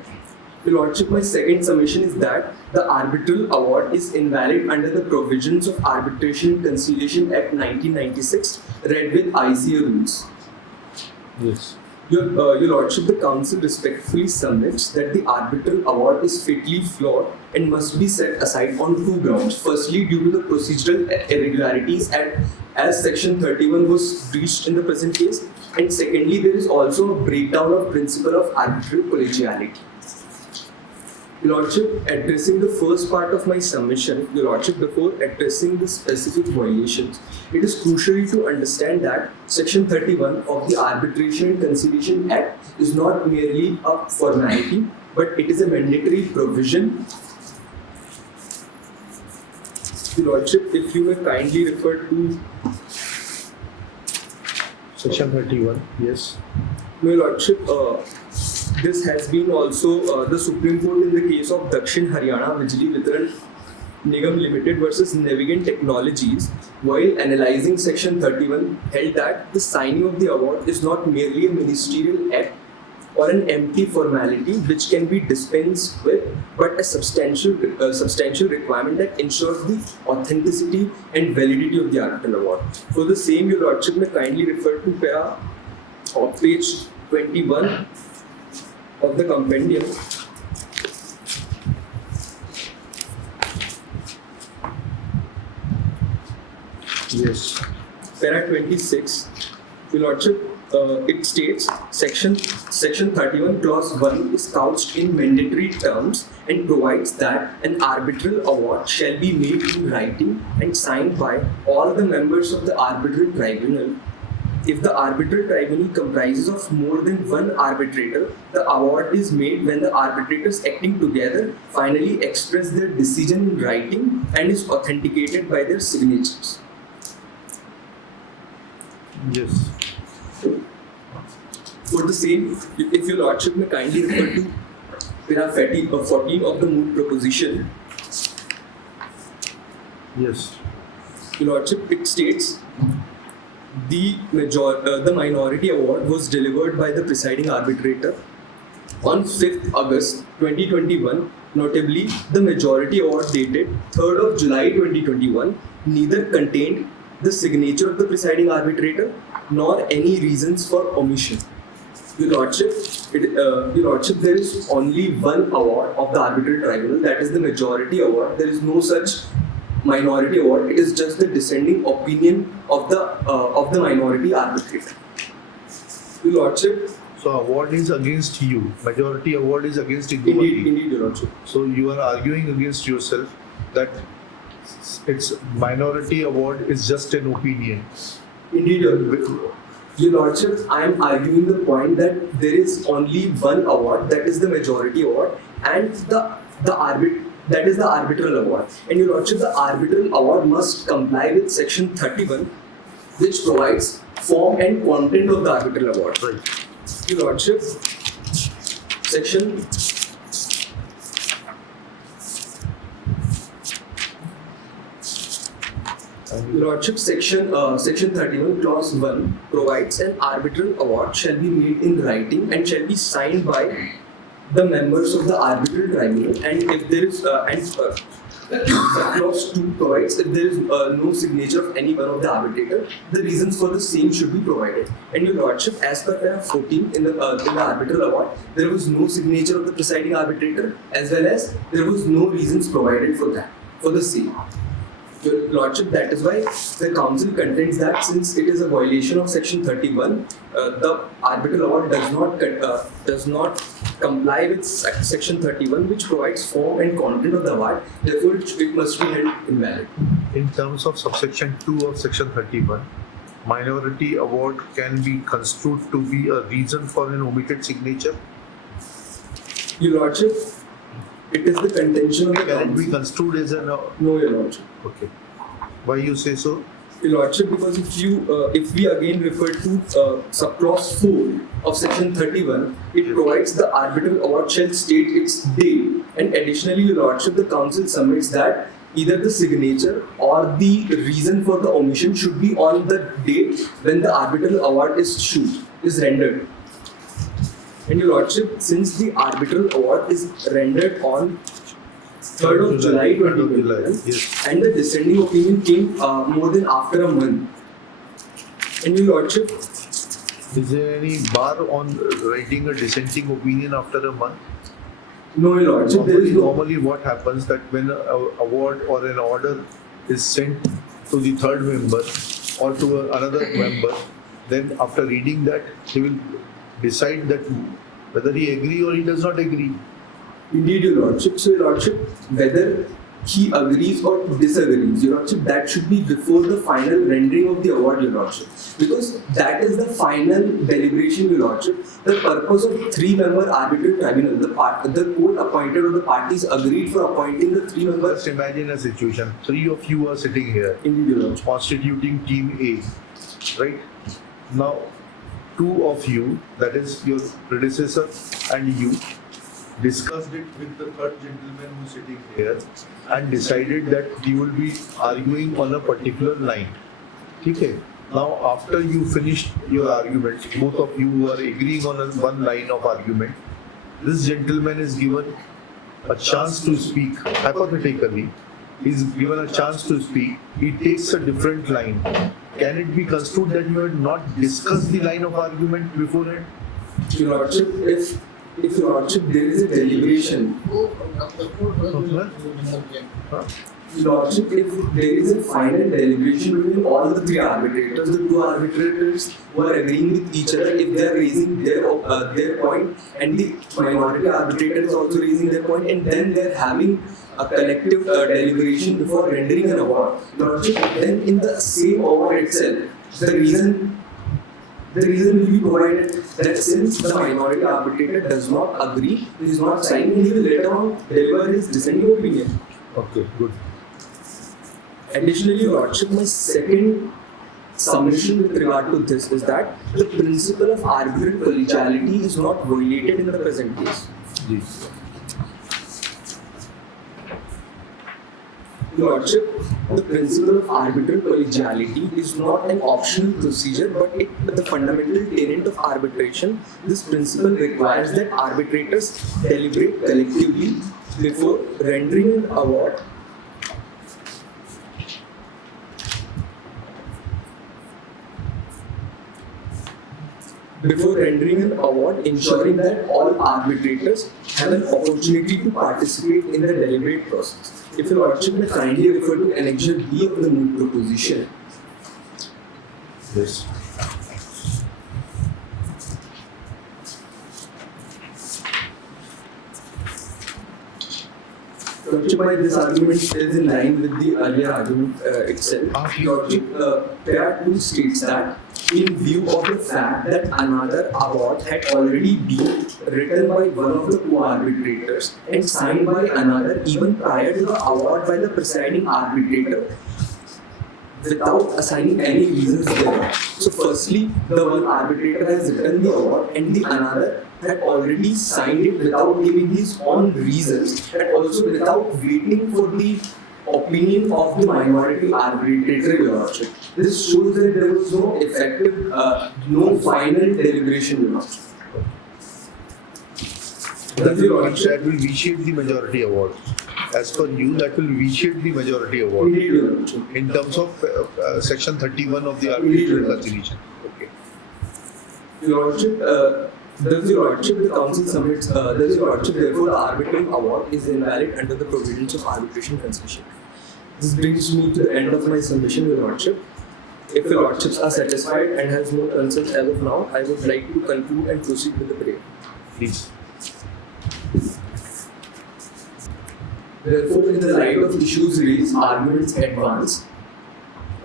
Your Lordship, my second submission is that the arbitral award is invalid under the provisions of Arbitration and Conciliation Act 1996, read with ICA rules. Yes. Your Lordship, the Council respectfully submits that the arbitral award is fatally flawed and must be set aside on two grounds. Firstly, due to the procedural irregularities as Section 31 was breached in the present case, and secondly, there is also a breakdown of principle of arbitral collegiality. Your Lordship, addressing the first part of my submission, Your Lordship, before addressing the specific violations, it is crucial to understand that Section 31 of the Arbitration and Conciliation Act is not merely a formality, but it is a mandatory provision. Your Lordship, if you may kindly refer to Section 31. Yes. Your Lordship, this has been also the Supreme Court in the case of Dakshin Haryana Bijli Vitran Nigam Limited versus Navigant Technologies, while analyzing Section 31, held that the signing of the award is not merely a ministerial act or an empty formality which can be dispensed with, but a substantial requirement that ensures the authenticity and validity of the arbitral award. For the same, Your Lordship may kindly refer to page 21 of the compendium. Yes. Para 26, Your Lordship, it states Section 31 Clause 1 is couched in mandatory terms and provides that an arbitral award shall be made in writing and signed by all the members of the arbitral tribunal. If the arbitral tribunal comprises of more than one arbitrator, the award is made when the arbitrators acting together finally express their decision in writing and is authenticated by their signatures. Yes. For the same, if Your Lordship may kindly refer to para 14 of the Moot proposition. Yes. Your Lordship, it states the minority award was delivered by the presiding arbitrator on 5th August 2021. Notably, the majority award dated 3rd of July 2021 neither contained the signature of the presiding arbitrator nor any reasons for omission. Your Lordship, there is only one award of the arbitral tribunal, that is the majority award. There is no such minority award. It is just the dissenting opinion of the minority arbitrator. Your Lordship. So award is against you. Majority award is against Indumati. Indeed, Your Lordship. So you are arguing against yourself that its minority award is just an opinion. Indeed, Your Lordship, I am arguing the point that there is only one award, that is the majority award, and that is the arbitral award. And Your Lordship, the arbitral award must comply with Section 31, which provides form and content of the arbitral award. Right. Your Lordship, Section Your Lordship, Section 31, Clause 1 provides an arbitral award shall be made in writing and shall be signed by the members of the arbitral tribunal, and if there is Clause 2 provides if there is no signature of any one of the arbitrator, the reasons for the same should be provided. And Your Lordship, as per Para 14 in the arbitral award, there was no signature of the presiding arbitrator, as well as there was no reasons provided for the same. Your Lordship, that is why the Council contends that since it is a violation of Section 31, the arbitral award does not comply with Section 31, which provides form and content of the award. Therefore, it must be held invalid. In terms of subsection 2 of section 31, minority award can be construed to be a reason for an omitted signature? Your Lordship, it is the contention of the Can it be council. construed as an... No, Your Lordship. Okay. Why you say so? Your Lordship, because if we again refer to subclause 4 of section 31, it provides the arbitral award shall state its date, and additionally, Your Lordship, the council submits that either the signature or the reason for the omission should be on the date when the arbitral award is rendered. And Your Lordship, since the arbitral award is rendered on 3rd of July 2021, Yes. and the dissenting opinion came more than after a month. And Your Lordship, Is there any bar on writing a dissenting opinion after a month? no, Your Lordship, there is no. Normally what happens that when an award or an order is sent to the third member or to another member, then after reading that, he will decide that whether he agree or he does not agree. Indeed, Your Lordship. So, Your Lordship, whether he agrees or disagrees, Your Lordship, that should be before the final rendering of the award, Your Lordship. Because that is the final deliberation, Your Lordship. The purpose of 3-member arbitral tribunal, the court appointed or the parties agreed for appointing the 3 members. Just imagine a situation, 3 of you are sitting here, Indeed, Your Lordship. constituting team A, right? Now, 2 of you, that is your predecessor and you, discussed it with the third gentleman who is sitting here and decided that he will be arguing on a particular line. Okay. Now, after you finished your argument, both of you are agreeing on one line of argument. This gentleman is given a chance to speak. Hypothetically, he is given a chance to speak. He takes a different line. Can it be construed that you had not discussed the line of argument beforehand? Your Lordship, if Your Lordship, there is a deliberation. Your Lordship, if there is a final deliberation between all the 3 arbitrators, the 2 arbitrators who are agreeing with each other, if they are raising their point, and the minority arbitrator is also raising their point, and then they are having a collective deliberation before rendering an award, Your Lordship, then in the same award itself, the reason will be provided that since the minority arbitrator does not agree, he is not signing, he will later on deliver his dissenting opinion. Okay, good. Additionally, Your Lordship, my second submission with regard to this is that the principle of arbitral collegiality is not violated in the present case. Yes. Your Lordship, the principle of arbitral collegiality is not an optional procedure, but the fundamental tenet of arbitration. This principle requires that arbitrators deliberate collectively before rendering an award. Before rendering an award, ensuring that all arbitrators have an opportunity to participate in the deliberate process. If Your Lordship may kindly refer to Annexure B of the Moot proposition. Yes. Lordship, this argument is in line with the earlier argument itself. Lordship, Para 2 states that in view of the fact that another award had already been written by one of the co-arbitrators and signed by another even prior to the award by the presiding arbitrator without assigning any reasons thereof. So firstly, the one arbitrator has written the award and the another had already signed it without giving his own reasons and also without waiting for the opinion of the minority arbitrator, Your Lordship. This shows that there was no effective, no final deliberation, Your Lordship. That will vitiate the majority award. As per you, that will vitiate the majority award. Indeed, Your Lordship. In terms of section 31 of the arbitral conciliation. Okay. Your Lordship, does Your Lordship, the council submits, does Your Lordship, therefore the arbitral award is invalid under the provisions of arbitration conciliation. This brings me to the end of my submission, Your Lordship. If Your Lordships are satisfied and has no concerns as of now, I would like to conclude and proceed with the prayer. Please. Therefore, in the light of issues raised, arguments advanced,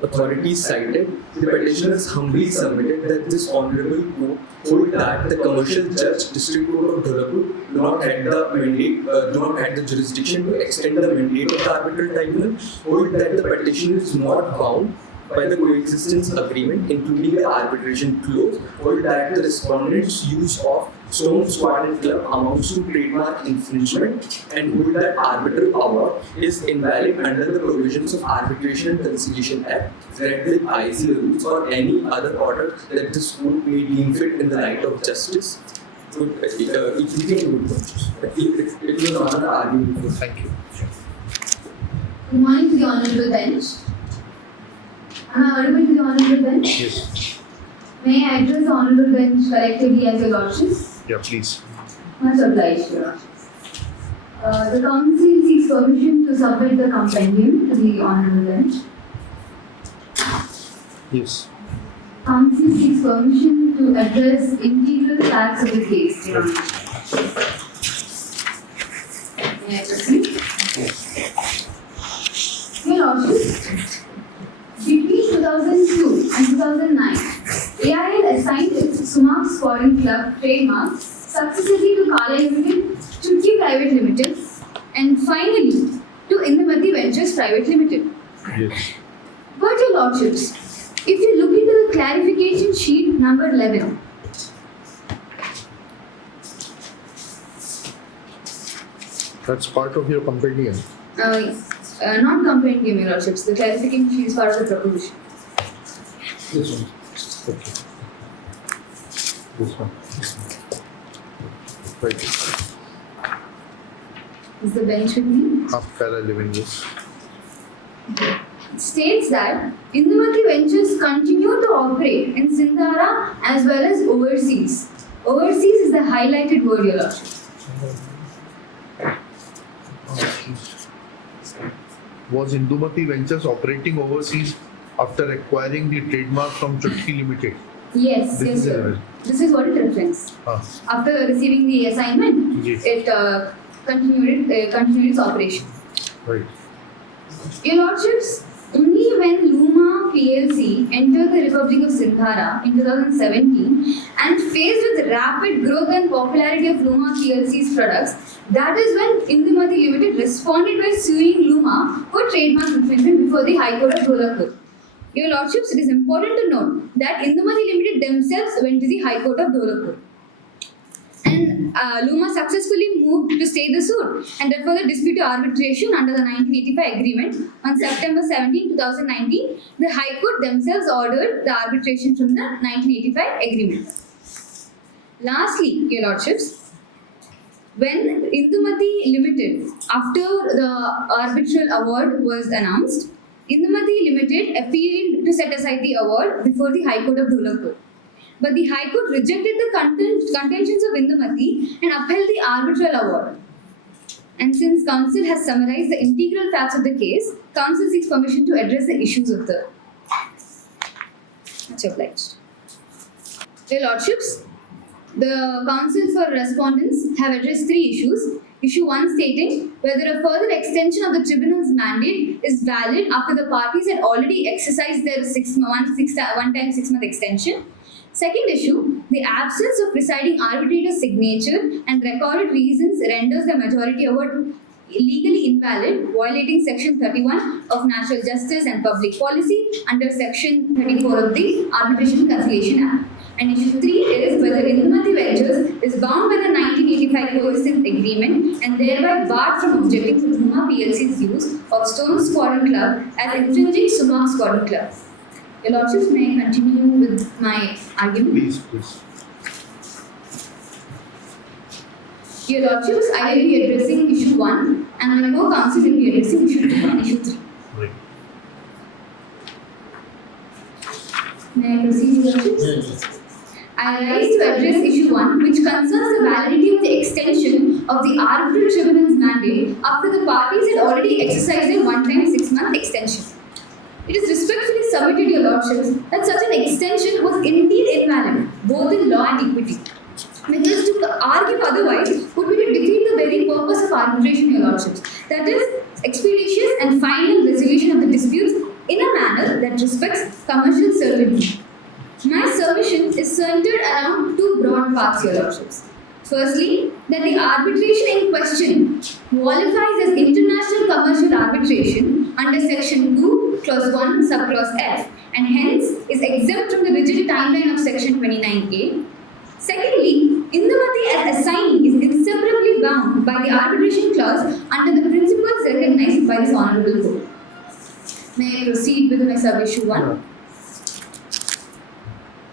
authorities cited, the petitioners humbly submitted that this honorable court hold that the commercial judge, District Court of Jabalpur, do not had the mandate, do not had the jurisdiction to extend the mandate of the arbitral tribunal, hold that the petitioner is not bound by the coexistence agreement, including the arbitration clause, hold that the respondent's use of Stone Squad and Club amounts to trademark infringement, and hold that arbitral award is invalid under the provisions of Arbitration and Conciliation Act, read with IC rules or any other order that this court may deem fit in the light of justice. It was not an argument before. Thank you. Good morning to the Honorable Bench. Am I audible to the Honorable Bench? Yes. May I address the Honorable Bench collectively as your Lordships? Yeah, please. Much obliged, Your Lordships. The Council seeks permission to submit the compendium to the Honorable Bench. Yes. Council seeks permission to address integral facts of the case, Your Honor. May I proceed? Your Lordships, between 2002 and 2009, AIL assigned its Sumak Scoring Club trademark successively to Kala Limited, Chutki Private Limited, and finally to Indumati Ventures Private Limited. Yes. But Your Lordships, if you look into the clarification sheet number 11, That's part of your compendium. not compendium, Your Lordships, the clarification sheet is part of the proposition. This one. Okay. This one. Right. Is the bench with me? Half para living, yes. It states that Indumati Ventures continue to operate in Sindhara as well as overseas. Overseas is the highlighted word, Your Lordship. Was Indumati Ventures operating overseas after acquiring the trademark from Chutki Limited? Yes, This yes, is sir. This is what it referenced. After receiving the assignment, Yes. it continued its operation. Right. Your Lordships, only when Luma PLC entered the Republic of Sindhara in 2017 and faced with rapid growth and popularity of Luma PLC's products, that is when Indumati Limited responded by suing Luma for trademark infringement before the High Court of Dholakpur. Your Lordships, it is important to note that Indumati Limited themselves went to the High Court of Dholakpur. And Luma successfully moved to stay the suit and therefore the dispute to arbitration under the 1985 agreement on September 17, 2019. The High Court themselves ordered the arbitration from the 1985 agreement. Lastly, Your Lordships, when Indumati Limited, after the arbitral award was announced, Indumati Limited appealed to set aside the award before the High Court of Dholakpur. But the High Court rejected the contentions of Indumati and upheld the arbitral award. And since Council has summarized the integral facts of the case, Council seeks permission to address the issues of the. Much obliged. Your Lordships, the Council for Respondents have addressed 3 issues. Issue 1 stating whether a further extension of the tribunal's mandate is valid after the parties had already exercised their one-time 6-month extension. Second issue, the absence of presiding arbitrator's signature and recorded reasons renders the majority award legally invalid, violating Section 31 of Natural Justice and Public Policy under Section 34 of the Arbitration and Conciliation Act. And issue 3 is whether Indumati Ventures is bound by the 1985 coexistence agreement and thereby barred from objecting to Luma PLC's use of Stone Squadron Club as infringing Sumak Squadron Club. Your Lordships, may I continue with my argument? Please, please. Your Lordships, I will be addressing issue 1 and my co-counsel will be addressing issue 2 and issue 3. Right. May I proceed, Your Lordships? Yes. I rise to address issue 1, which concerns the validity of the extension of the arbitral tribunal's mandate after the parties had already exercised their one-time 6-month extension. It is respectfully submitted, Your Lordships, that such an extension was indeed invalid, both in law and equity. Because to argue otherwise would be to defeat the very purpose of arbitration, Your Lordships, that is, expeditious and final resolution of the disputes in a manner that respects commercial certainty. My submission is centered around two broad parts, Your Lordships. Firstly, that the arbitration in question qualifies as international commercial arbitration under Section 2, Clause 1, Subclause F, and hence is exempt from the rigid timeline of Section 29A. Secondly, Indumati as assignee is inseparably bound by the arbitration clause under the principles recognized by this Honourable Court. May I proceed with my sub-issue 1?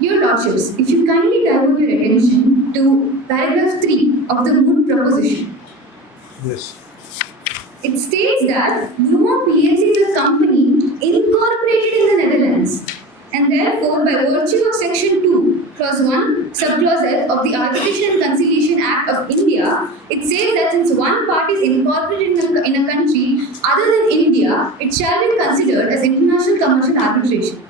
Your Lordships, if you kindly divert your attention to paragraph 3 of the Moot proposition. Yes. It states that Luma PLC is a company incorporated in the Netherlands, and therefore, by virtue of Section 2, Clause 1, Subclause F of the Arbitration and Conciliation Act of India, it says that since one party is incorporated in a country other than India, it shall be considered as international commercial arbitration.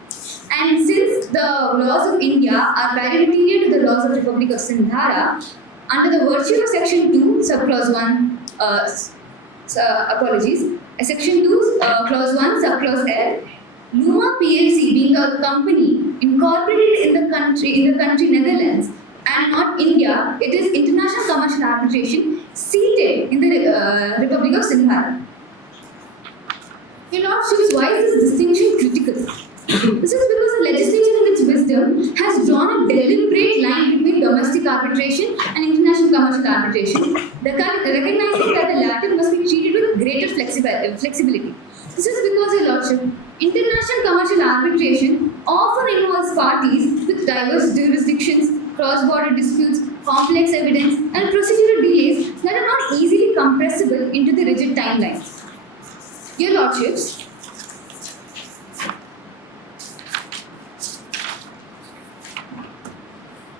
And since the laws of India are pari material to the laws of Republic of Sindhara, under the virtue of Section 2, Subclause 1, Section 2, Clause 1, Subclause L, Luma PLC being a company incorporated in the country Netherlands and not India, it is international commercial arbitration seated in the Republic of Sindhara. Your Lordships, why is this distinction critical? This is because the legislature in its wisdom has drawn a deliberate line between domestic arbitration and international commercial arbitration, recognizing that the latter must be treated with greater flexibility. This is because, Your Lordship, international commercial arbitration often involves parties with diverse jurisdictions, cross-border disputes, complex evidence, and procedural delays that are not easily compressible into the rigid timeline. Your Lordships,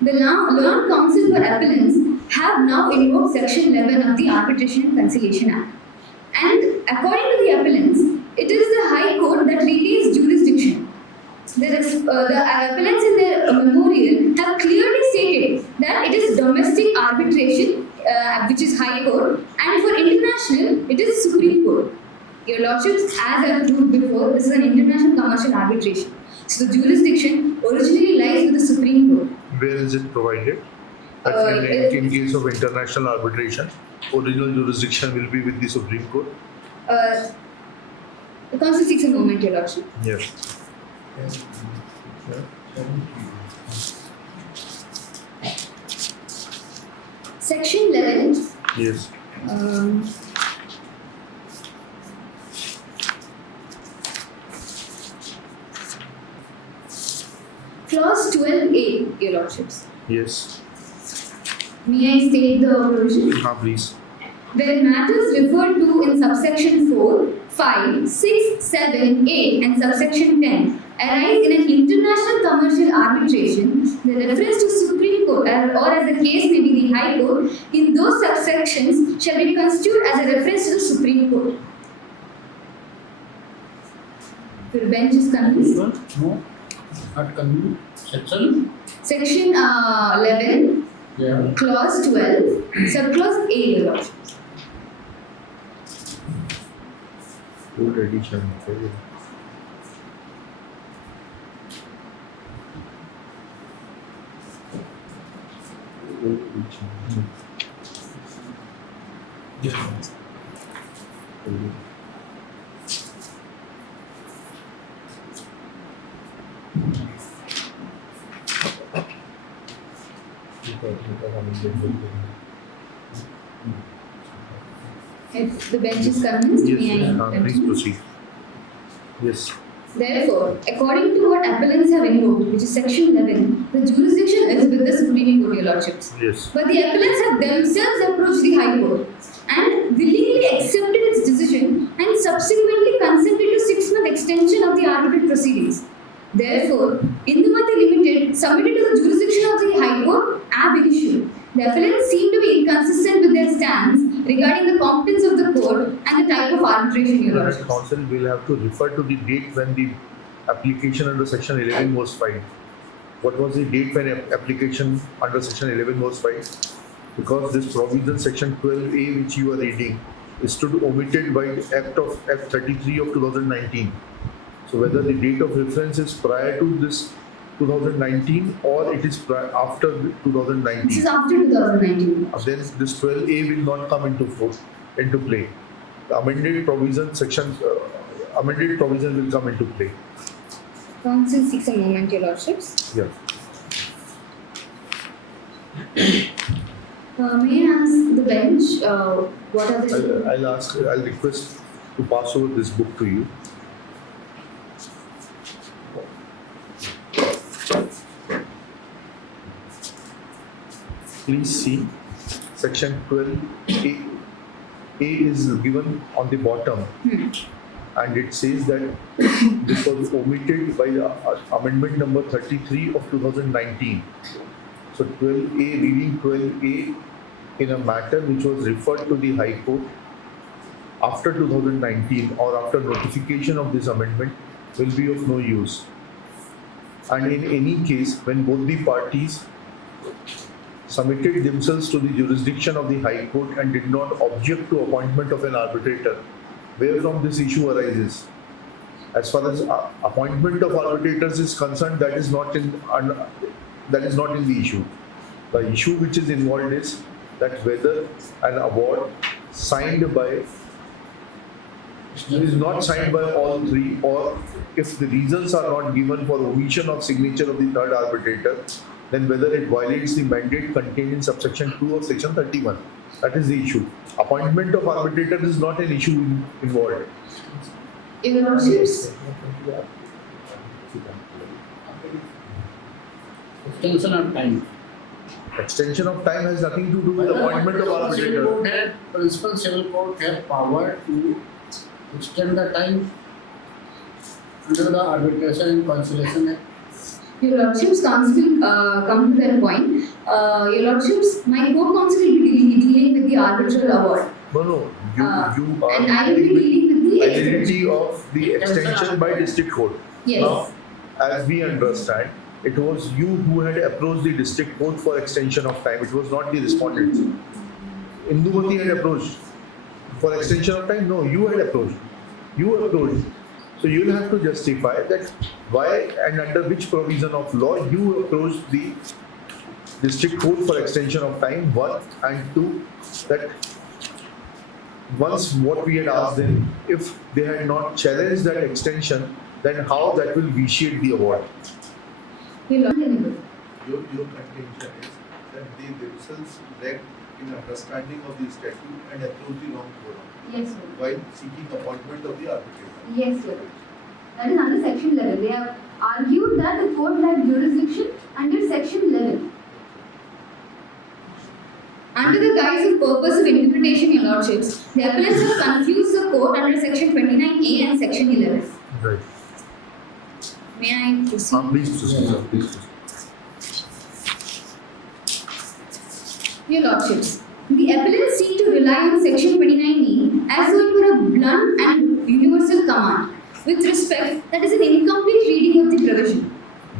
the Learned Counsel for Appellants have now invoked Section 11 of the Arbitration and Conciliation Act. And according to the appellants, it is the High Court that retains jurisdiction. The appellants in their memorial have clearly stated that it is domestic arbitration, which is High Court, and for international, it is Supreme Court. Your Lordships, as I have proved before, this is an international commercial arbitration. So the jurisdiction originally lies with the Supreme Court. Where is it provided? In case of international arbitration, original jurisdiction will be with the Supreme Court? The Council seeks a moment, Your Lordship. Yes. Section 11. Yes. Clause 12A, Your Lordships. Yes. May I state the provision? Please. Where matters referred to in subsection 4, 5, 6, 7, 8 and subsection 10 arise in an international commercial arbitration, the reference to Supreme Court or as the case may be the High Court in those subsections shall be construed as a reference to the Supreme Court. Your bench is convinced? No, not convinced. Section? Section 11, Yeah. Clause 12, Subclause A, Your Lordship. Good edition. If the bench is convinced, may I Please continue? proceed. Yes. Therefore, according to what appellants have invoked, which is Section 11, the jurisdiction is with the Supreme Court, Your Lordships. Yes. But the appellants have themselves approached the High Court and willingly accepted its decision and subsequently consented to 6-month extension of the arbitral proceedings. Therefore, Indumati Limited submitted to the jurisdiction of the High Court ab initio. The appellants seem to be inconsistent with their stance regarding the competence of the court and the type of arbitration, Your Lordship. Counsel will have to refer to the date when the application under Section 11 was filed. What was the date when application under Section 11 was filed? Because this provision, Section 12A, which you are reading, is to be omitted by Act 33 of 2019. So whether the date of reference is prior to this 2019 or it is after 2019. This is after 2019. Then this 12A will not come into play. The amended provision will come into play. Council seeks a moment, Your Lordships. Yeah. May I ask the bench what are the... I'll request to pass over this book to you. Please see section 12A. A is given on the bottom, and it says that this was omitted by amendment number 33 of 2019. So 12A, reading 12A in a matter which was referred to the High Court after 2019 or after notification of this amendment will be of no use. And in any case, when both the parties submitted themselves to the jurisdiction of the High Court and did not object to appointment of an arbitrator, wherefrom this issue arises. As far as appointment of arbitrators is concerned, that is not in the issue. The issue which is involved is that whether an award is not signed by all three, or if the reasons are not given for omission of signature of the third arbitrator, then whether it violates the mandate contained in subsection 2 of section 31. That is the issue. Appointment of arbitrator is not an issue involved. Your Lordships, Extension of time. Extension of time has nothing to do with appointment of arbitrator. Principal Civil Court have power to extend the time under the Arbitration and Conciliation Act. Your Lordships, Council will come to that point. Your Lordships, my co-counsel will be dealing with the arbitral award. No, you are and I will be dealing with the validity of the extension by district court. Yes. Now, as we understand, it was you who had approached the district court for extension of time. It was not the respondents. Indumati had approached for extension of time. No, you had approached. So you will have to justify that why and under which provision of law you approached the district court for extension of time, 1, and 2, that once what we had asked them, if they had not challenged that extension, then how that will vitiate the award. Your Your contention is that they themselves lacked in understanding of the statute and approached the wrong forum Yes, sir. while seeking appointment of the arbitrator. Yes, sir. That is under section 11. They have argued that the court lacked jurisdiction under section 11. Under the guise of purpose of interpretation, Your Lordships, the appellants have confused the court under section 29A and section 11. Right. May I proceed? Please proceed. Your Lordships, the appellants seek to rely on section 29E as though it were a blunt and universal command. With respect, that is an incomplete reading of the provision.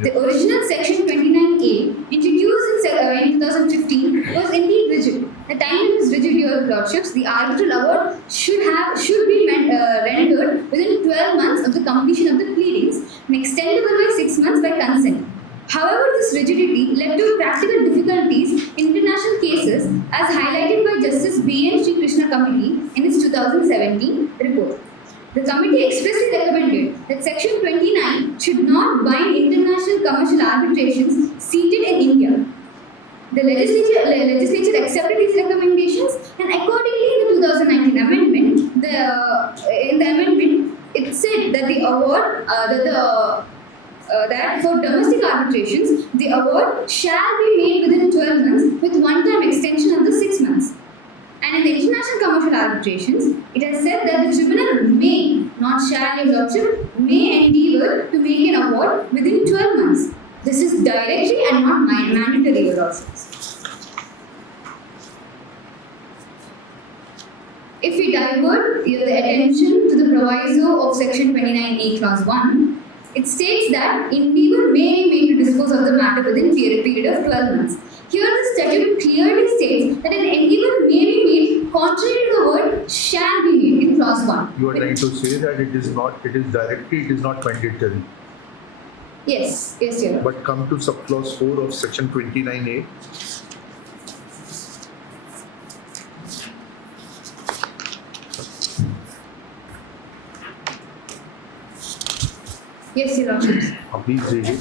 The original section 29A, introduced in 2015, was indeed rigid. The time it was rigid, Your Lordships, the arbitral award should be rendered within 12 months of the completion of the pleadings and extendable by 6 months by consent. However, this rigidity led to practical difficulties in international cases, as highlighted by Justice B.N. Sri Krishna Committee in its 2017 report. The committee expressly recommended that Section 29 should not bind international commercial arbitrations seated in India. The legislature accepted these recommendations, and accordingly in the 2019 amendment, it said that the award that for domestic arbitrations, the award shall be made within 12 months with one-time extension of the 6 months. And in the international commercial arbitrations, it has said that the tribunal may, not shall, Your Lordship, may endeavour to make an award within 12 months. This is directory and not mandatory, Your Lordship. If we divert the attention to the proviso of section 29A clause 1, It states that endeavor may be made to dispose of the matter within a period of 12 months. Here the statute clearly states that an endeavor may be made contrary to the word shall be made in clause 1. You are trying to say that it is directly, it is not mandatory. Yes, Your Honor. But come to subclause 4 of section 29A. Yes, Your Honor. Please read it.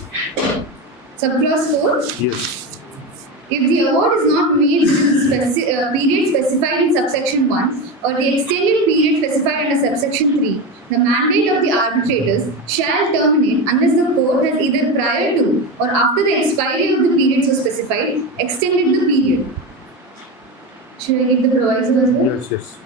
Subclause 4. Yes. If the award is not made within the period specified in subsection 1 or the extended period specified under subsection 3, the mandate of the arbitrators shall terminate unless the court has either prior to or after the expiry of the period so specified extended the period. Should I read the proviso as well? Yes.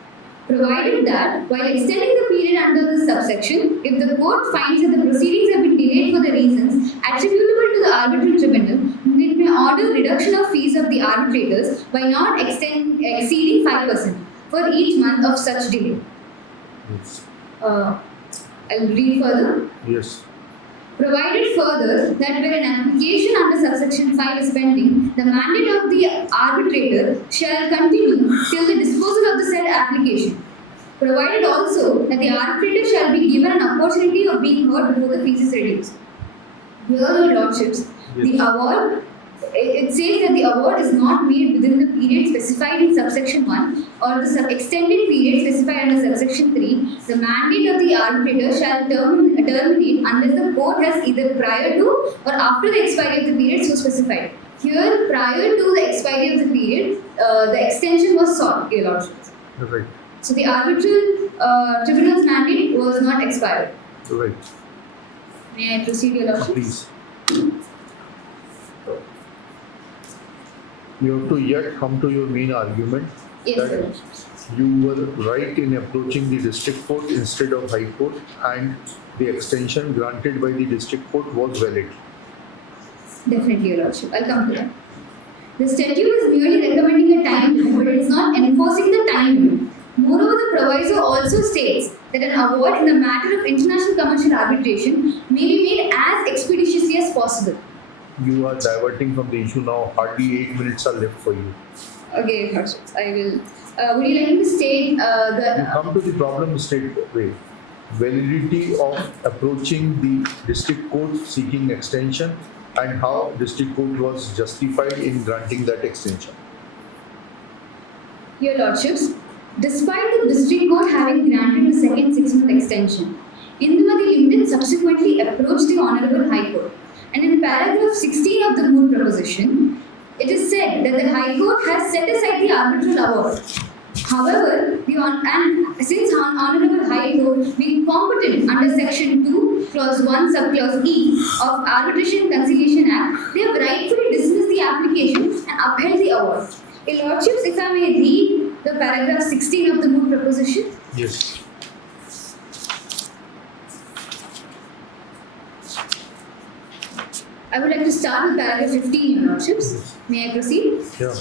Provided that, while extending the period under this subsection, if the court finds that the proceedings have been delayed for the reasons attributable to the arbitral tribunal, it may order reduction of fees of the arbitrators by not exceeding 5% for each month of such delay. Yes. I'll read further. Yes. Provided further that where an application under subsection 5 is pending, the mandate of the arbitrator shall continue till the disposal of the said application. Provided also that the arbitrator shall be given an opportunity of being heard before the fees is reduced. Here, Your Lordships, the award, it says that the award is not made within the period specified in subsection 1 or the extended period specified under subsection 3. The mandate of the arbitrator shall terminate unless the court has either prior to or after the expiry of the period so specified. Here, prior to the expiry of the period, the extension was sought, Your Lordships. Right. So the arbitral tribunal's mandate was not expired. Right. May I proceed, Your Lordships? Please. You have to yet come to your main argument Yes, Your that Lordships. you were right in approaching the district court instead of high court, and the extension granted by the district court was valid. Definitely, Your Lordship. I'll come to that. The statute is merely recommending a time limit, but it is not enforcing the time limit. Moreover, the proviso also states that an award in the matter of international commercial arbitration may be made as expeditiously as possible. You are diverting from the issue now. Hardly 8 minutes are left for you. Okay, Your Lordships. I will. Would you like me to state You the. come to the problem straight away. Validity of approaching the district court seeking extension and how district court was justified in granting that extension. Your Lordships, despite the district court having granted the second 6-month extension, Indumati Limited subsequently approached the Honorable High Court. And in paragraph 16 of the Moot proposition, it is said that the High Court has set aside the arbitral award. However, since Honorable High Court being competent under Section 2, Clause 1, Subclause E of Arbitration Conciliation Act, they have rightfully dismissed the application and upheld the award. Your Lordships, if I may read the paragraph 16 of the Moot proposition. Yes. I would like to start with paragraph 15, Your Lordships. May I proceed? Yeah.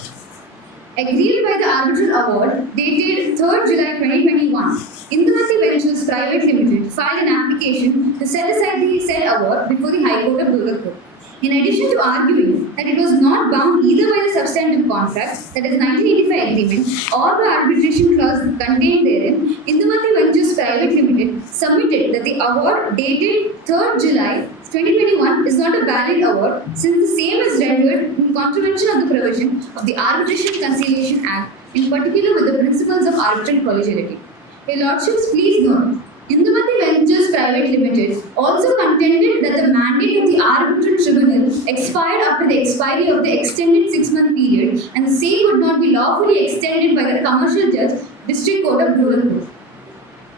Agreed by the arbitral award dated 3rd July 2021, Indumati Ventures Private Limited filed an application to set aside the said award before the High Court of Durgapur. In addition to arguing that it was not bound either by the substantive contract, that is 1985 agreement, or the arbitration clause contained therein, Indumati Ventures Private Limited submitted that the award dated 3rd July 2021 is not a valid award since the same is rendered in contravention of the provision of the Arbitration Conciliation Act, in particular with the principles of arbitral collegiality. Your Lordships, please note, Indumati Ventures Private Limited also contended that the mandate of the arbitral tribunal expired after the expiry of the extended 6-month period, and the same would not be lawfully extended by the commercial judge, District Court of Durgapur.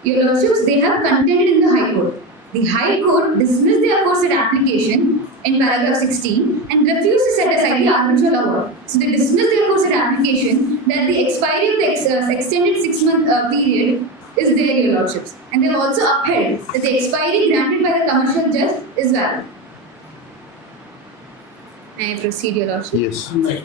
Your Lordships, they have contended in the High Court. The High Court dismissed the aforesaid application in paragraph 16 and refused to set aside the arbitral award. So they dismissed the aforesaid application that the expiry of the extended 6-month period is there, Your Lordships. And they have also upheld that the expiry granted by the commercial judge is valid. May I proceed, Your Lordship? Yes. Right.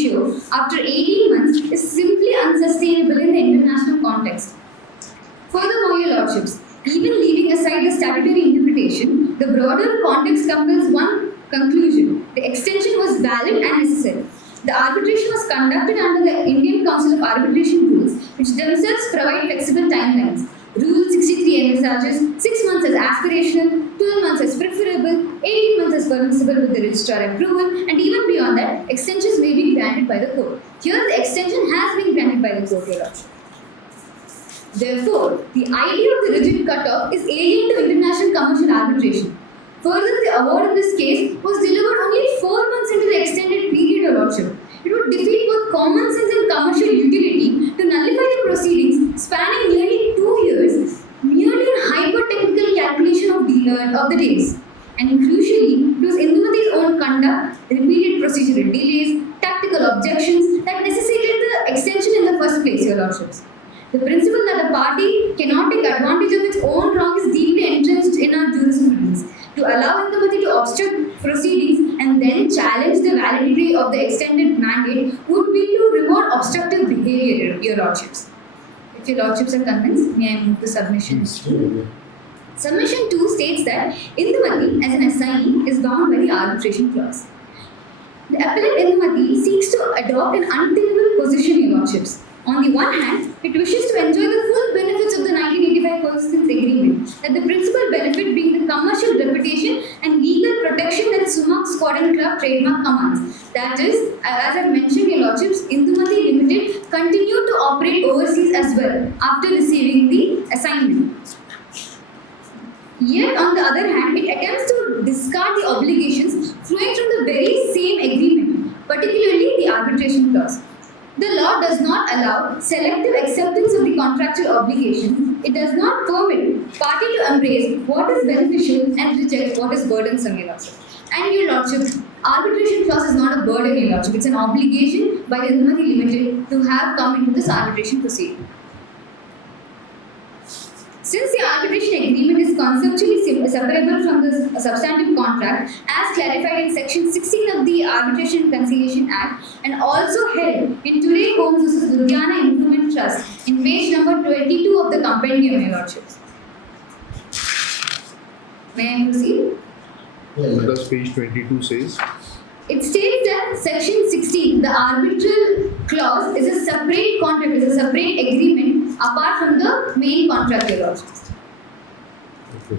ratio after 18 months is simply unsustainable in the international context. Furthermore, your lordships, even leaving aside the statutory interpretation, the broader context compels one conclusion: the extension was valid and necessary. The arbitration was conducted under the Indian Council of Arbitration rules, which themselves provide flexible timelines. Rule 63 envisages 6 months as aspirational, 12 months as preferable, 18 months as permissible with the registrar approval, and even beyond that, extensions may be granted by the court. Here, the extension has been granted by the court, Your Lordship. Therefore, the idea of the rigid cutoff is alien to international commercial arbitration. Further, the award in this case was delivered only 4 months into the extended period, Your Lordship. It would defeat both common sense and commercial utility to nullify the proceedings spanning nearly 2 years, merely in hyper-technical calculation of the days. And crucially, it was Indumati's own conduct, repeated procedural delays, tactical objections that necessitated the extension in the first place, Your Lordships. The principle that a party cannot take advantage of its own wrong is deeply entrenched in our jurisprudence. To allow Indumati to obstruct proceedings and then challenge the validity of the extended mandate would be to reward obstructive behavior, Your Lordships. If Your Lordships are convinced, may I move to submission? Submission 2 states that Indumati, as an assignee, is bound by the arbitration clause. The appellant Indumati seeks to adopt an untenable position, Your Lordships. On the one hand, it wishes to enjoy the full benefits of the 1985 Persistence Agreement, that the principal benefit being the commercial reputation and legal protection that Sumak Squad and Club trademark commands. That is, as I mentioned, Your Lordships, Indumati Limited continued to operate overseas as well after receiving the assignment. Yet, on the other hand, it attempts to discard the obligations flowing from the very same agreement, particularly the arbitration clause. The law does not allow selective acceptance of the contractual obligation. It does not permit party to embrace what is beneficial and reject what is burdensome, Your Lordship. And Your Lordship, arbitration clause is not a burden, Your Lordship. It's an obligation by the Indumati Limited to have come into this arbitration proceeding. Since the arbitration agreement is conceptually separable from the substantive contract, as clarified in Section 16 of the Arbitration and Conciliation Act, and also held in Today Homes vs. Ludhiana Improvement Trust in page number 22 of the compendium, Your Lordships. May I proceed? What does page 22 says? It states that Section 16, the arbitral clause, is a separate contract, is a separate agreement apart from the main contract, Your Lordships. Okay.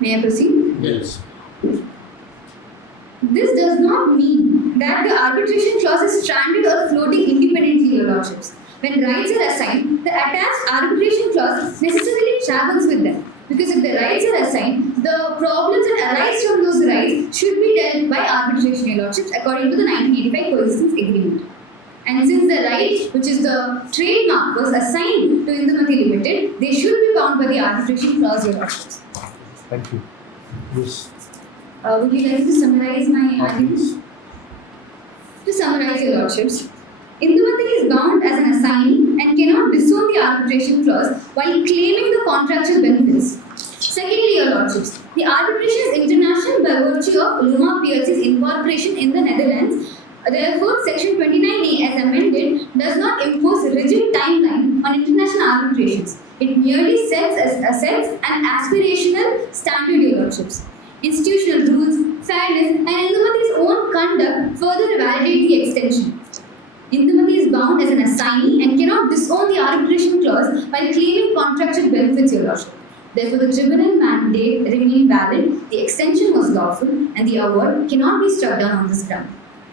May I proceed? Yes. This does not mean that the arbitration clause is stranded or floating independently, Your Lordships. When rights are assigned, the attached arbitration clause necessarily travels with them. Because if the rights are assigned, the problems that arise from those rights should be dealt by arbitration, Your Lordships, according to the 1985 Persistence Agreement. And since the right, which is the trademark, was assigned to Indumati Limited, they should be bound by the arbitration clause, Your Lordships. Thank you. Yes. Would you like to summarize my argument? Please. To summarize, Your Lordships, Indumati is bound as an assignee and cannot disown the arbitration clause while claiming the contractual benefits. Secondly, Your Lordships, the arbitration is international by virtue of Luma PLC's incorporation in the Netherlands. Therefore, Section 29A as amended does not impose a rigid timeline on international arbitrations. It merely sets an aspirational standard, Your Lordships. Institutional rules, fairness, and Indumati's own conduct further validate the extension. Indumati is bound as an assignee and cannot disown the arbitration clause while claiming contractual benefits, Your Lordship. Therefore, the tribunal mandate remained valid, the extension was lawful, and the award cannot be struck down on this ground.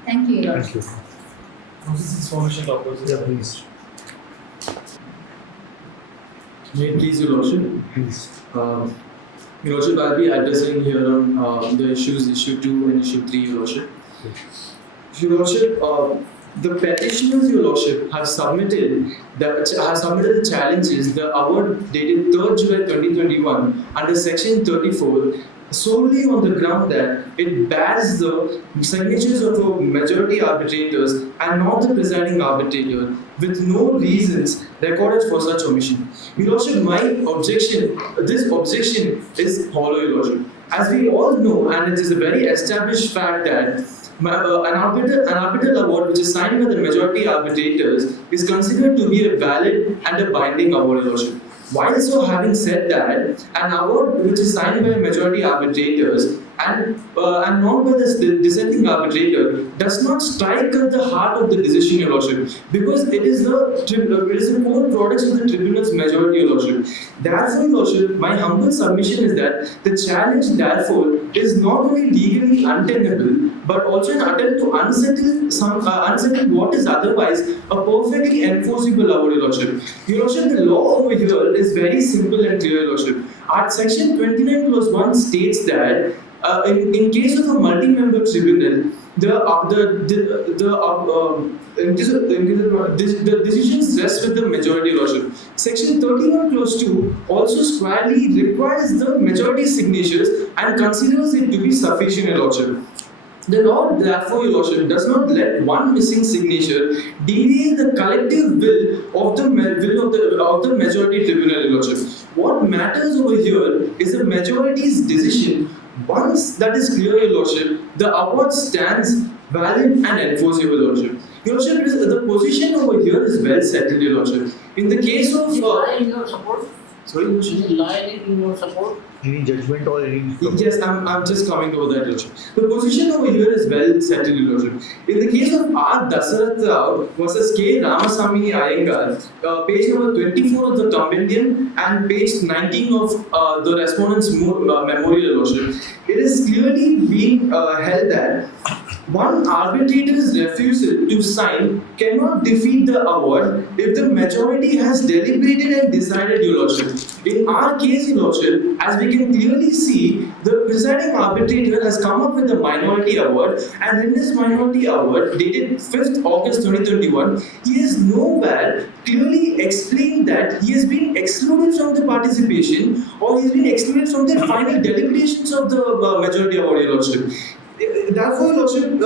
Thank you, Your Lordship. Thank you. This is formation opposite. Yeah, please. May it please Your Lordship. Please. Your Lordship, I'll be addressing here on the issues issue 2 and issue 3, Your Lordship. Your Lordship, the petitioners, Your Lordship, have submitted the challenges, the award dated 3rd July 2021 under Section 34 solely on the ground that it bears the signatures of a majority arbitrators and not the presiding arbitrator. with no reasons recorded for such omission. Your Lordship, this objection is hollow, Your Lordship. As we all know, and it is a very established fact that an arbitral award which is signed by the majority arbitrators is considered to be a valid and a binding award, Your Lordship. While so having said that, an award which is signed by majority arbitrators and not by the dissenting arbitrator does not strike at the heart of the decision, Your Lordship, because it is the core products of the tribunal's majority, Your Lordship. Therefore, Your Lordship, my humble submission is that the challenge, therefore, is not only legally untenable, but also an attempt to unsettle what is otherwise a perfectly enforceable award, Your Lordship. Your Lordship, the law over here is very simple and clear, Your Lordship. Section 29 clause 1 states that in case of a multi-member tribunal, the decisions rest with the majority, Your Lordship. Section 31 clause 2 also squarely requires the majority signatures and considers it to be sufficient, Your Lordship. The law, therefore, Your Lordship, does not let one missing signature derail the collective will of the majority tribunal, Your Lordship. What matters over here is the majority's decision. Once that is clear, Your Lordship, the award stands valid and enforceable, Your Lordship. Your Lordship, the position over here is well settled, Your Lordship. In the case of lie in your support? Sorry, Your Lordship? Any lie in your support? Any judgment or any... Yes, I'm just coming to that, Your Lordship. The position over here is well settled, Your Lordship. In the case of R. Dasarath Rao versus K. Ramasamy Iyengar, page number 24 of the compendium and page 19 of the respondent's memorial, Your Lordship, it is clearly being held that one arbitrator's refusal to sign cannot defeat the award if the majority has deliberated and decided, Your Lordship. In our case, Your Lordship, as we can clearly see, the presiding arbitrator has come up with a minority award, and in this minority award, dated 5th August 2021, he has nowhere clearly explained that he has been excluded from the participation or he has been excluded from the final deliberations of the majority award, Your Lordship. Therefore, Your Lordship,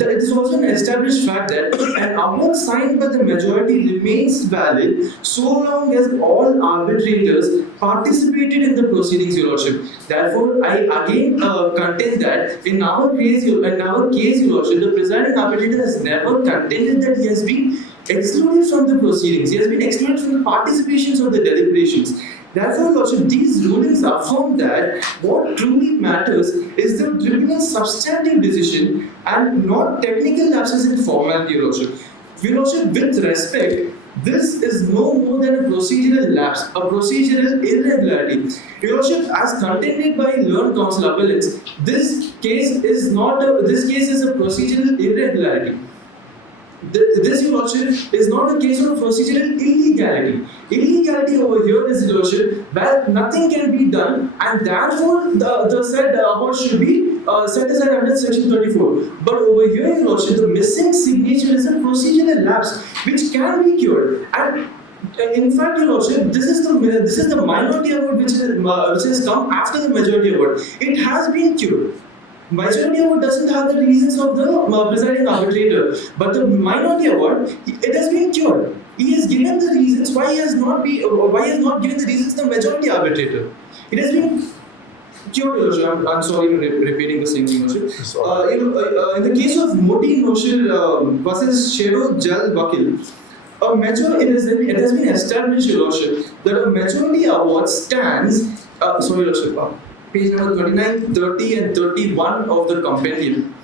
it is also an established fact that an award signed by the majority remains valid so long as all arbitrators participated in the proceedings, Your Lordship. Therefore, I again contend that in our case, Your Lordship, the presiding arbitrator has never contended that he has been excluded from the proceedings. He has been excluded from the participations of the deliberations. Therefore, Lordship, these rulings affirm that what truly matters is the tribunal's substantive decision and not technical lapses in formality, Your Lordship. Your Lordship, with respect, this is no more than a procedural lapse, a procedural irregularity. Your Lordship, as contended by learned counsel appellants, this case is a procedural irregularity. This, Your Lordship, is not a case of procedural illegality. Illegality over here is, Your Lordship, where nothing can be done and therefore the said award should be set aside under section 34. But over here, Your Lordship, the missing signature is a procedural lapse which can be cured. And in fact, Your Lordship, this is the minority award which has come after the majority award. It has been cured. Majority award doesn't have the reasons of the presiding arbitrator, but the minority award, it has been cured. He has given the reasons why he has not given the reasons to the majority arbitrator. It has been cured, Your Lordship. I'm sorry for repeating the same thing, Your Lordship. In the case of Moti Noshir versus Shero Jal Vakil, it has been established, Your Lordship, that a majority award stands. Sorry, Your Lordship. Page number 29, 30 and 31 of the compendium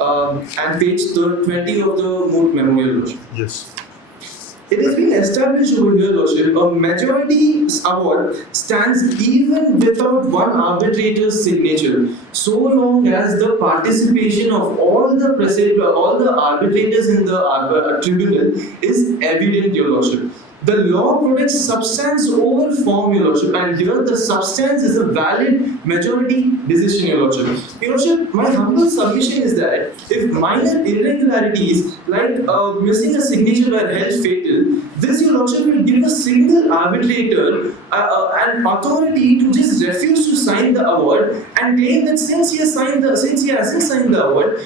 and page 20 of the Moot memorial, Lordship. Yes. It has been established over here, Lordship, a majority award stands even without one arbitrator's signature, so long as the participation of all the arbitrators in the tribunal is evident, Your Lordship. The law protects substance over form, Your Lordship, and here the substance is a valid majority decision, Your Lordship. Your Lordship, my humble submission is that if minor irregularities like missing a signature were held fatal, material, this Your Lordship will give a single arbitrator an authority to just refuse to sign the award and claim that since he hasn't signed the award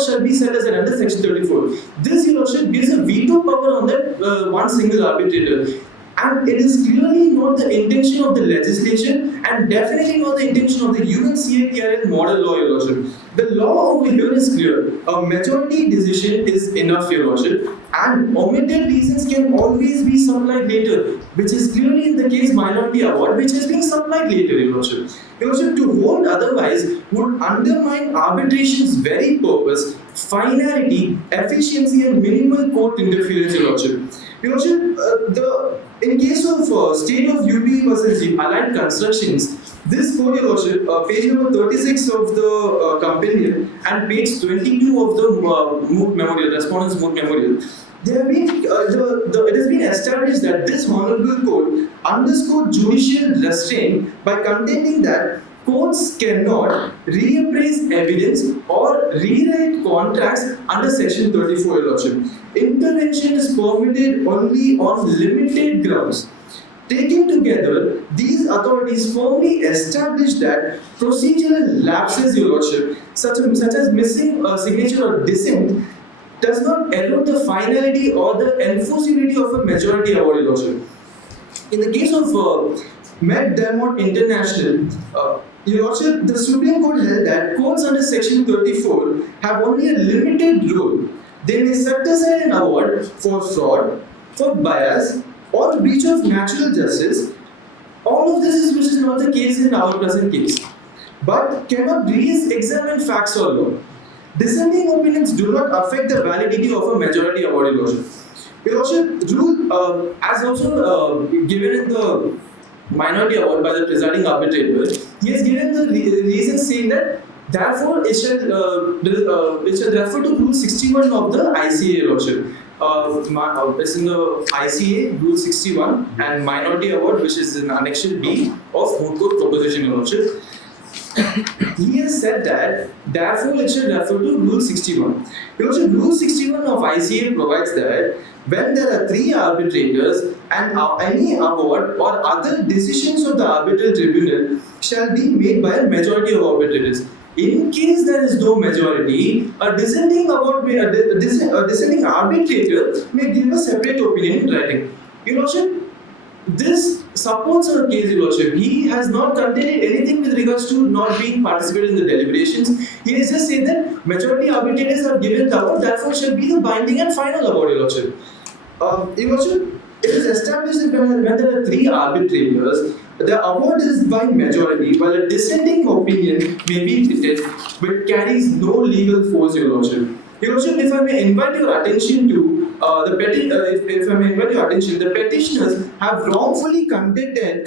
shall be set as an under Section 34. This Your Lordship gives a veto power on that one single arbitrator. And it is clearly not the intention of the legislation and definitely not the intention of the UNCITRL model law, Your Lordship. The law over here is clear. A majority decision is enough, Your Lordship, and omitted reasons can always be supplied later, which is clearly in the case minority award, which is being supplied later, Your Lordship. Your Lordship, to hold otherwise would undermine arbitration's very purpose, finality, efficiency, and minimal court interference, Your Lordship. Your Lordship, in case of State of UP versus Allied Constructions, this code, Your Lordship, page number 36 of the companion and page 22 of the Moot Memorial, Respondent's Moot Memorial, it has been established that this honorable code underscored judicial restraint by contending that courts cannot reappraise evidence or rewrite contracts under Section 34, Your Lordship. Intervention is permitted only on limited grounds. Taken together, these authorities firmly established that procedural lapses, Your Lordship, such as missing a signature or dissent, does not erode the finality or the enforceability of a majority award, Your Lordship. In the case of Med-Dermot International, Your Lordship, the Supreme Court held that courts under Section 34 have only a limited role. They may set aside an award for fraud, for bias, or breach of natural justice. All of this which is not the case in our present case, but cannot re-examine facts or law. Dissenting opinions do not affect the validity of a majority award, Your Lordship. Your Lordship, rule as also given in the minority award by the presiding arbitrator, he has given the reason saying that therefore it shall refer to Rule 61 of the ICA, Your Lordship. It's in the ICA Rule 61 and minority award, which is in Annexure B of Moot Court Proposition, Your Lordship. He has said that therefore it should refer to Rule 61. Your Lordship, Rule 61 of ICA provides that when there are three arbitrators and any award or other decisions of the arbitral tribunal shall be made by a majority of arbitrators. In case there is no majority, a dissenting arbitrator may give a separate opinion in writing. Your Lordship, this supports our case, Your Lordship. He has not contended anything with regards to not being participated in the deliberations. He has just said that majority arbitrators have given the award, therefore shall be the binding and final award, Your Lordship. Your Lordship, it is established that when there are three arbitrators, the award is by majority, while a dissenting opinion may be written but carries no legal force, Your Lordship. Your Lordship, if I may invite your attention to the petitioners have wrongfully contended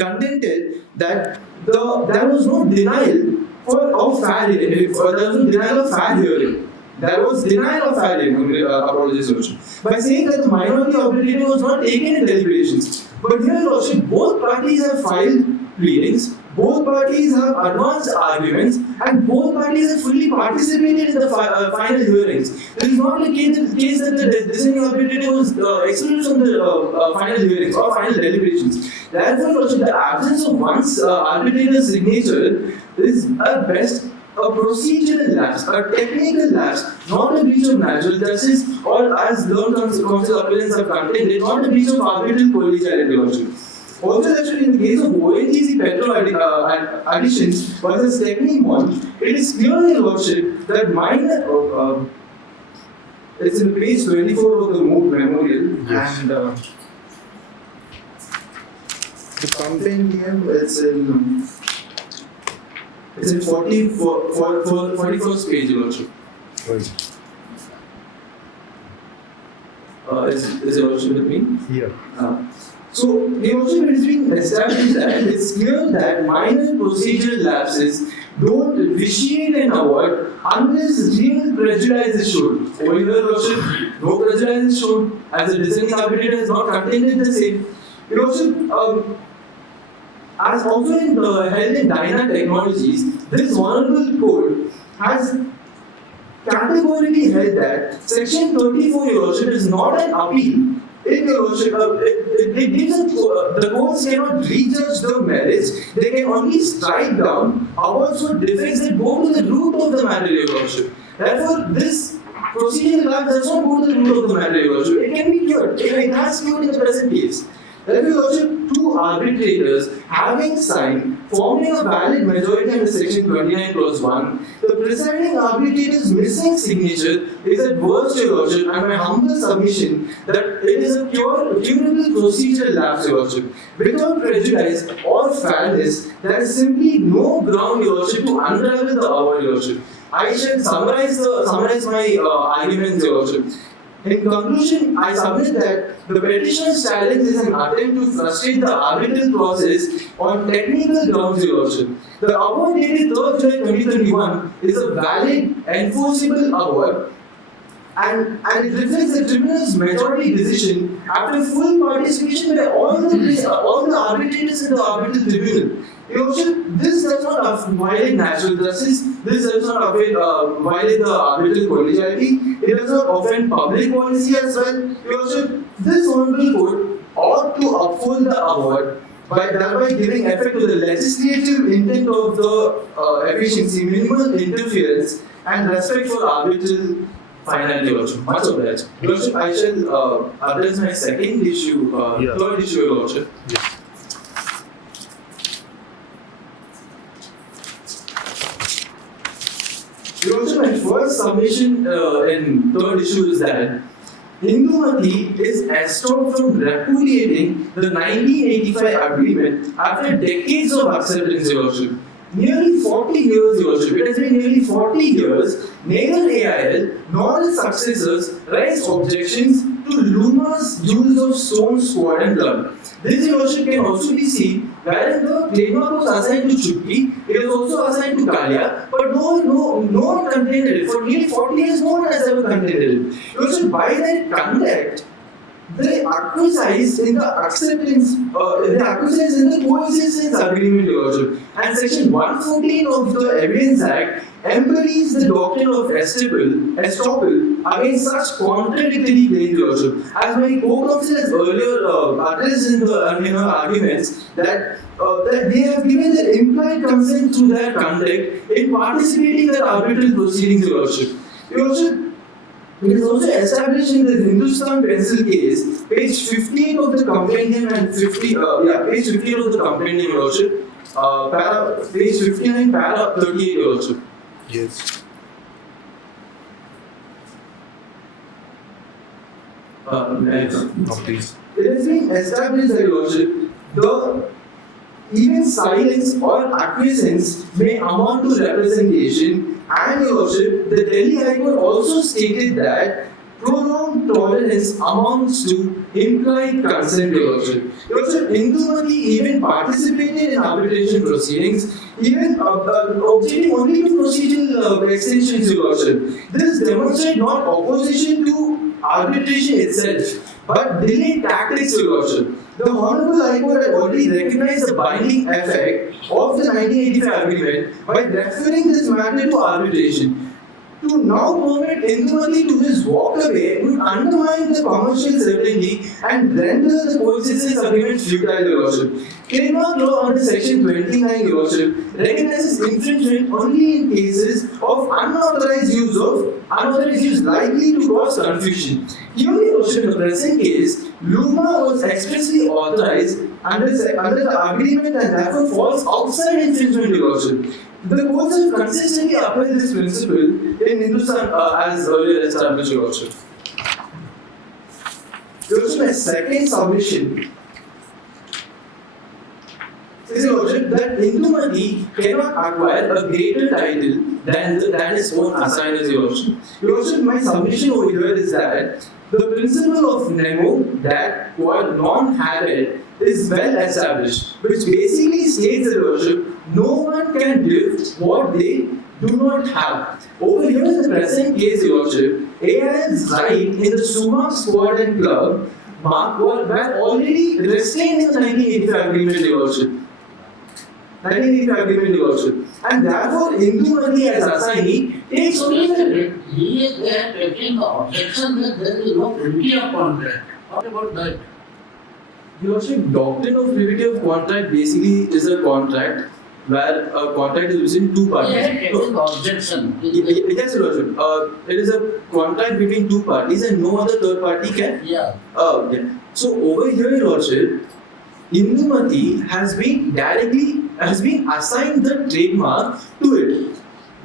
that there was no denial of fair hearing. There was no denial of fair hearing. There was denial of fair hearing. Apologies, Your Lordship. By saying that the minority arbitrator was not taken in deliberations. But here, Your Lordship, both parties have filed pleadings, both parties have advanced arguments, and both parties have fully participated in the final hearings. It is not the case that the dissenting arbitrator was excluded from the final hearings or final deliberations. Therefore, Your Lordship, the absence of one's arbitrator's signature is at best a procedural lapse, a technical lapse, not a breach of natural justice, or as learned counsel appellants have contended, not a breach of arbitral collegiality, Your Lordship. Also, actually, in the case of ONGC petrol additions versus Technimon, it is clear, Your Lordship, that it's in page 24 of the Moot Memorial, yes. And the compendium it's in 41st page, Your Lordship. Right. Is Your Lordship with me? Yeah. So, Your Lordship, it is being established that it's clear that minor procedural lapses don't vitiate an award unless real prejudice is shown. Over here, Your Lordship, no prejudice is shown, as the dissenting arbitrator has not contended the same. Your Lordship, as also held in Dyna Technologies, this honorable court has categorically held that Section 34, Your Lordship, is not an appeal. In your worship, it gives the courts cannot rejudge the merits, they can only strike down awards for defects that go to the root of the matter, your worship. Therefore, this proceeding does not go to the root of the matter, your worship. It can be cured. It has cured in the present case. Therefore, your worship, two arbitrators having signed, forming a valid majority under section 29 clause 1, the presiding arbitrator's missing signature is at worst, your worship, and my humble submission that it is a curable procedural lapse, your worship. Without prejudice or fairness, there is simply no ground, your worship, to unravel the award, your worship. I shall summarize my arguments, your worship. In conclusion, I submit that the petitioner's challenge is an attempt to frustrate the arbitral process on technical grounds, your worship. The award dated 3rd July 2021 is a valid, enforceable award, and it reflects the tribunal's majority decision after full participation by all the arbitrators in the arbitral tribunal. Your worship, this does not violate natural justice, this does not violate the arbitral collegiality, it does not offend public policy as well. Your worship, this honorable court ought to uphold the award by thereby giving effect to the legislative intent of the efficiency, minimal interference, and respect for arbitral finality, your worship. Much obliged. Your worship, I shall address my second issue, third issue, your worship. Yes. Your worship, my first submission in third issue is that Hindumati is estopped from repudiating the 1985 agreement after decades of acceptance, your worship. Nearly 40 years, your worship. It has been nearly 40 years. Neither AIL nor its successors raised objections to Luma's use of stone, squad, and club. This, your worship, can also be seen wherein the trademark was assigned to Chutki, it was also assigned to Kalia, but no one contended it. For nearly 40 years, no one has ever contended it. Your worship, by their conduct, they acquiesced in the acceptance, they acquiesced in the coexistence agreement, your worship. And section 114 of the Evidence Act embodies the doctrine of estoppel against such contradictory claims, your worship. As my co-counsel has earlier addressed in her arguments, that they have given their implied consent through their conduct in participating in the arbitral proceedings, your worship. Your worship, it is also established in the Hindustan Pencil case, page 15 of the compendium and page 15 of the compendium, your worship, page 59, para 38, your worship. Yes. Please. It has been established that, your worship, even silence or acquiescence may amount to representation, and, your worship, the Delhi High Court also stated that prolonged tolerance amounts to implied consent, your worship. Your worship, Hindumati even participated in arbitration proceedings, even objecting only to procedural extensions, your worship. This demonstrates not opposition to arbitration itself, but delayed tactics, your worship. The Honorable High Court had already recognized the binding effect of the 1985 agreement by referring this matter to arbitration. To now permit Hindumati to just walk away would undermine the commercial certainty and render the coexistence agreement futile, your worship. Trademark law under section 29, your worship, recognizes infringement only in cases of unauthorized use likely to cause confusion. Here, your worship, in the present case, Luma was expressly authorized under the agreement and therefore falls outside infringement, your worship. The courts have consistently upheld this principle in Hindustan as earlier established, your worship. Your worship, my second submission is, your worship, that Hindumati cannot acquire a greater title than its own assigners, your worship. Your worship, my submission over here is that the principle of nemo, that quod non habet, is well established, which basically states, your worship, no one can give what they do not have. Over here in the present case, your worship, AI's right in the Suma squad and club were already restrained in the 1985 agreement, your worship. 1985 agreement, your worship. And therefore, Hindumati as assignee takes only the. They are taking the objection that there is no privity of contract. What about that? Your Lordship, doctrine of privity of contract basically is a contract where a contract is between two parties. Yeah, it is objection. Yes, Your Lordship. It is a contract between two parties and no other third party can. Yeah. Yeah. So over here, Your Lordship, Indumati has been assigned the trademark to it.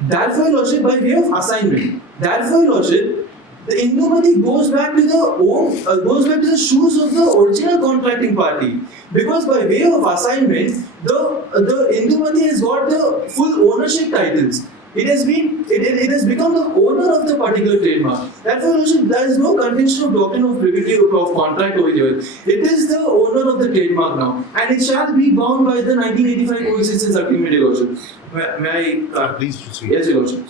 Therefore, Your Lordship, by way of assignment. Therefore, Your Lordship, the Indumati goes back to the shoes of the original contracting party, because by way of assignment, the Indumati has got the full ownership titles. It has become the owner of the particular trademark. Therefore, Your Lordship, there is no contention of doctrine of privity of contract over here. It is the owner of the trademark now, and it shall be bound by the 1985 coexistence agreement, Your Lordship. May I Please proceed. Yes, Your Lordship.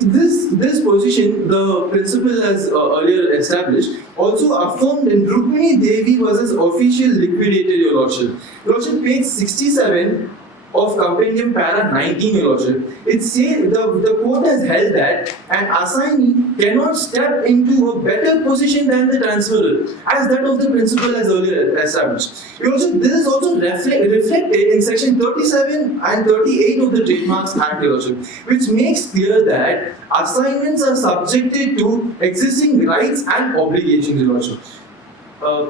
This position, the principle as earlier established, also affirmed in Rukmini Devi versus official liquidator, Your Lordship. Your Lordship, page 67 of compendium para 19, Your Lordship. It says the court has held that an assignee cannot step into a better position than the transferor, as that of the principle as earlier established. Your Lordship, this is also reflected in section 37 and 38 of the Trademarks Act, Your Lordship, which makes clear that assignments are subjected to existing rights and obligations, Your Lordship.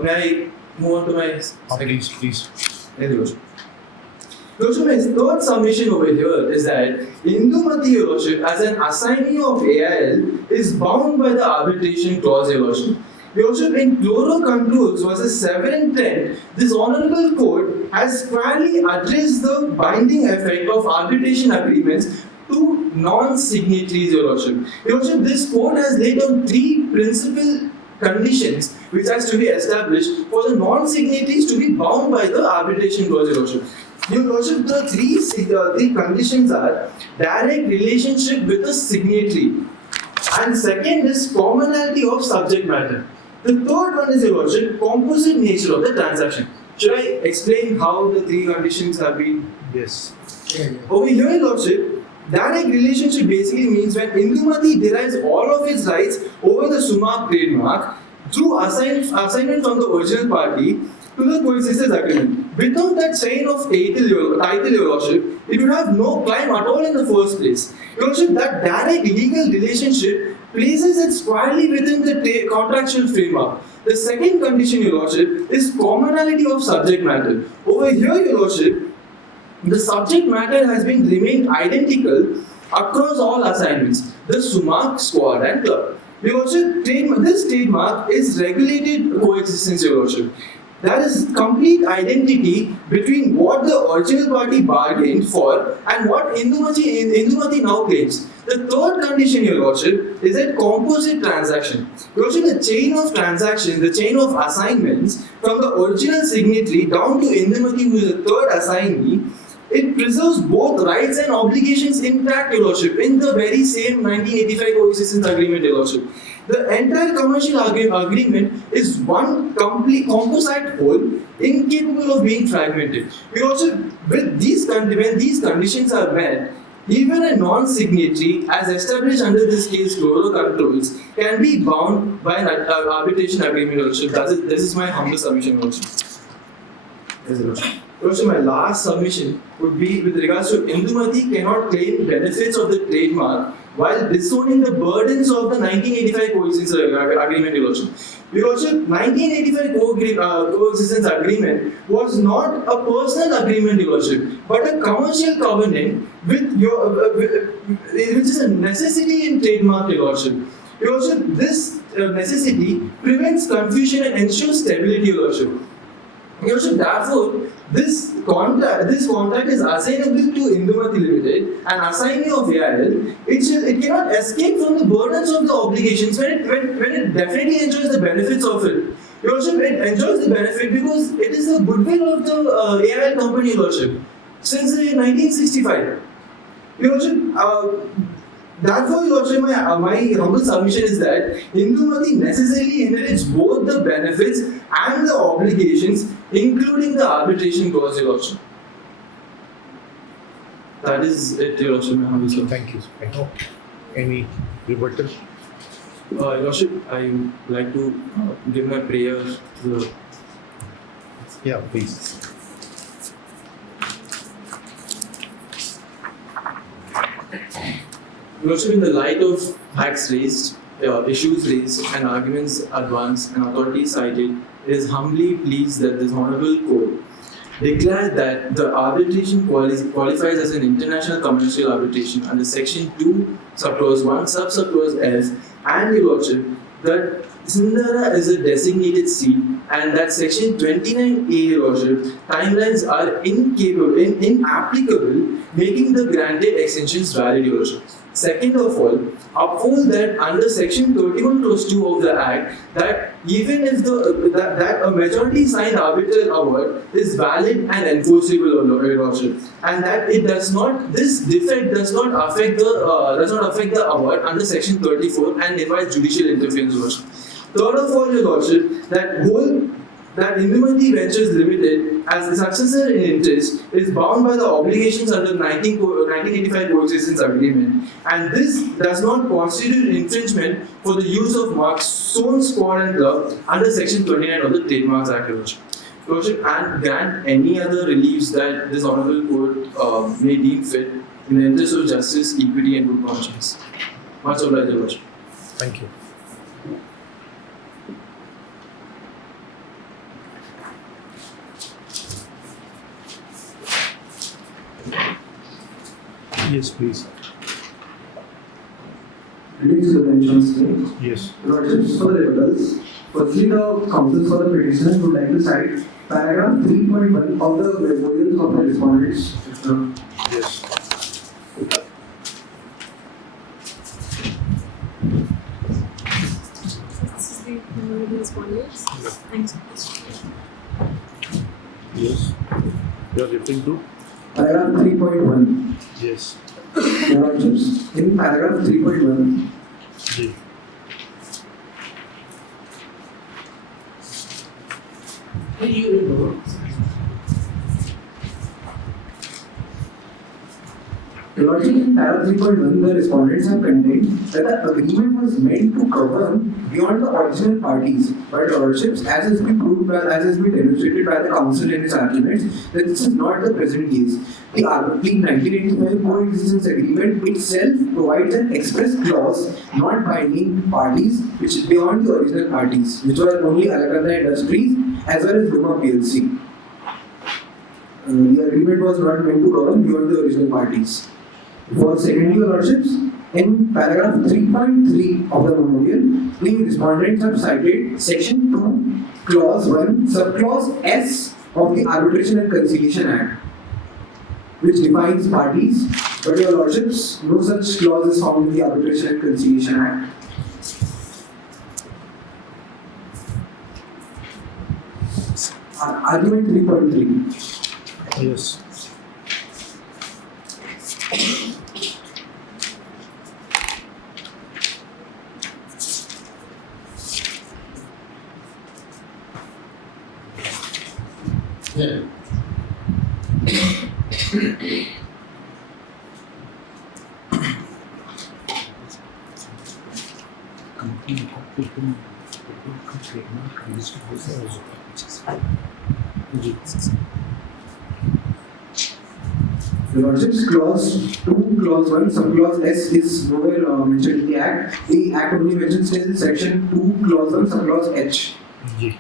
May I move on to my second? Please. Yes, Your Lordship. Your Lordship, my third submission over here is that Indumati, Your Lordship, as an assignee of AIL, is bound by the arbitration clause, Your Lordship. Your Lordship, in Chloro Controls versus Severin Trent, this honorable court has squarely addressed the binding effect of arbitration agreements to non-signatories, Your Lordship. Your Lordship, this court has laid down three principal conditions which has to be established for the non-signatories to be bound by the arbitration clause, Your Lordship. Your Lordship, the three conditions are direct relationship with the signatory, and second is commonality of subject matter. The third one is, Your Lordship, composite nature of the transaction. Should I explain how the three conditions have been? Yes. Over here, Your Lordship, direct relationship basically means when Indumati derives all of its rights over the Sumark trademark through assignment from the original party to the coexistence agreement. Without that chain of title, Your Lordship, it would have no claim at all in the first place. Your Lordship, that direct legal relationship places it squarely within the contractual framework. The second condition, Your Lordship, is commonality of subject matter. Over here, Your Lordship, the subject matter has been remained identical across all assignments, the Sumark, Squad and Club. Your Lordship, this trademark is regulated coexistence, Your Lordship. There is complete identity between what the original party bargained for and what Indumati now claims. The third condition, Your Lordship, is a composite transaction. Your Lordship, the chain of transactions, the chain of assignments from the original signatory down to Indumati, who is the third assignee, it preserves both rights and obligations intact, Your Lordship, in the very same 1985 coexistence agreement, Your Lordship. The entire commercial agreement is one complete composite whole, incapable of being fragmented. Your Lordship, when these conditions are met, even a non-signatory, as established under this case, Chloro Controls, can be bound by an arbitration agreement, Your Lordship. This is my humble submission, Your Lordship. Yes, Your Lordship. Your Lordship, my last submission would be with regards to Indumati cannot claim benefits of the trademark while disowning the burdens of the 1985 coexistence agreement, Your Lordship. Your Lordship, 1985 coexistence agreement was not a personal agreement, Your Lordship, but a commercial covenant which is a necessity in trademark, Your Lordship. Your Lordship, this necessity prevents confusion and ensures stability, Your Lordship. Your Lordship, therefore, this contract is assignable to Indumati Limited, an assignee of AIL. It cannot escape from the burdens of the obligations when it definitely enjoys the benefits of it. Your Lordship, it enjoys the benefit because it is the goodwill of the AIL company, Your Lordship, since 1965. Your Lordship, therefore, Your Lordship, my humble submission is that Indumati necessarily inherits both the benefits and the obligations, including the arbitration clause, Your Lordship. That is it, Your Lordship, my humble submission. Thank you. Any rebuttal? Your Lordship, I would like to give my prayer to the Yeah, please. Lordship, in the light of facts raised, issues raised, and arguments advanced, and authorities cited, it is humbly pleased that this Honorable Court declared that the arbitration qualifies as an international commercial arbitration under Section 2, Subclause 1, Subclause F, and Your Lordship, that Sindhara is a designated seat, and that Section 29A, Your Lordship, timelines are inapplicable, making the granted extensions valid, Your Lordship. Second of all, uphold that under Section 31 Clause 2 of the Act, that even if that a majority signed arbitral award is valid and enforceable, Your Lordship, and that it does not, this defect does not affect the award under Section 34 and invites judicial interference, Your Lordship. Third of all, Your Lordship, that Indumati Ventures Limited, as the successor in interest, is bound by the obligations under 1985 Coexistence Agreement, and this does not constitute infringement for the use of marks sown, squad, and club under Section 29 of the Trademarks Act, Your Lordship, and grant any other reliefs that this Honourable Court may deem fit in the interest of justice, equity, and good conscience. Much obliged, Your Lordship. Thank you. Yes, please. Reading to the bench on stage. Yes. Lordships, for the rebuttals, firstly, the counsel for the petitioner would like to cite paragraph 3.1 of the memorials of the respondents. Yes. This is the memorable respondents. Thanks. Yes. You are referring to? Paragraph 3.1. Yes. Your Lordships, in paragraph 3.1, Ji. Your Lordship, in paragraph 3.1, the respondents have contended that the agreement was meant to govern beyond the original parties. But Your Lordships, as has been proved by, as has been demonstrated by the counsel in its arguments, that this is not the present case. The 1985 Coexistence Agreement itself provides an express clause not binding parties which is beyond the original parties, which were only Alakanda Industries as well as Luma PLC. The agreement was not meant to govern beyond the original parties. For secondly, Your Lordships, in paragraph 3.3 of the memorial, the respondents have cited Section 2, Clause 1, Subclause S of the Arbitration and Conciliation Act, which defines parties, but Your Lordships, no such clause is found in the Arbitration and Conciliation Act. Argument 3.3. Yes. Yeah. Your Lordships, Clause 2, Clause 1, Subclause S is nowhere mentioned in the Act. The Act only mentions till Section 2, Clause 1, Subclause H. Ji.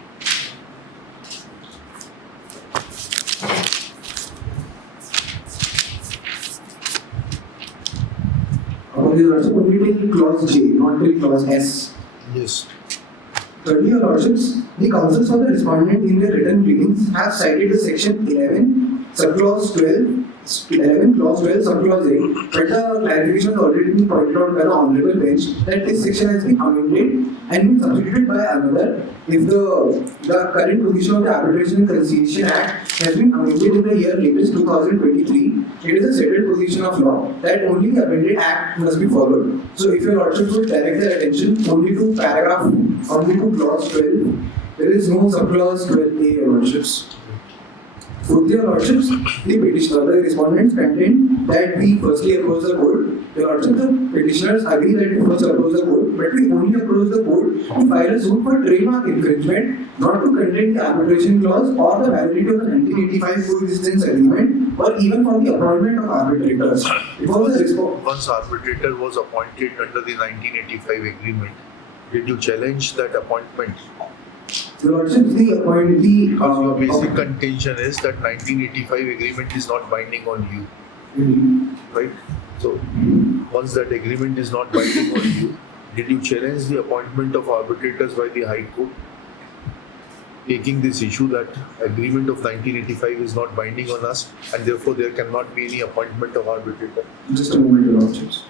Your Lordship, only till Clause J, not till Clause S. Yes. Thirdly, Your Lordships, the counsels for the respondent in their written pleadings have cited the Section 11, Subclause 12, 11, Clause 12, Subclause 8, but the clarification has already been pointed out by the Honorable Bench that this section has been amended and been substituted by another if the current position of the Arbitration and Conciliation Act has been amended in the year latest 2023. It is a settled position of law that only the amended Act must be followed. So, if Your Lordship would direct their attention only to Clause 12, there is no Subclause 12A, Your Lordships. Fourth, your lordships, the petitioner, the respondents contend that we firstly approach the court. Your lordship, the petitioners agree that we first approach the court, but we only approach the court to file a suit for trademark infringement, not to contend the arbitration clause or the validity of the 1985 coexistence agreement, or even for the appointment of arbitrators. It was a response. Once arbitrator was appointed under the 1985 agreement, did you challenge that appointment? Your lordship, the appointee. Your basic contention is that 1985 agreement is not binding on you, right? So, once that agreement is not binding on you, did you challenge the appointment of arbitrators by the High Court? Taking this issue that agreement of 1985 is not binding on us and therefore there cannot be any appointment of arbitrator. Just a moment, your lordships.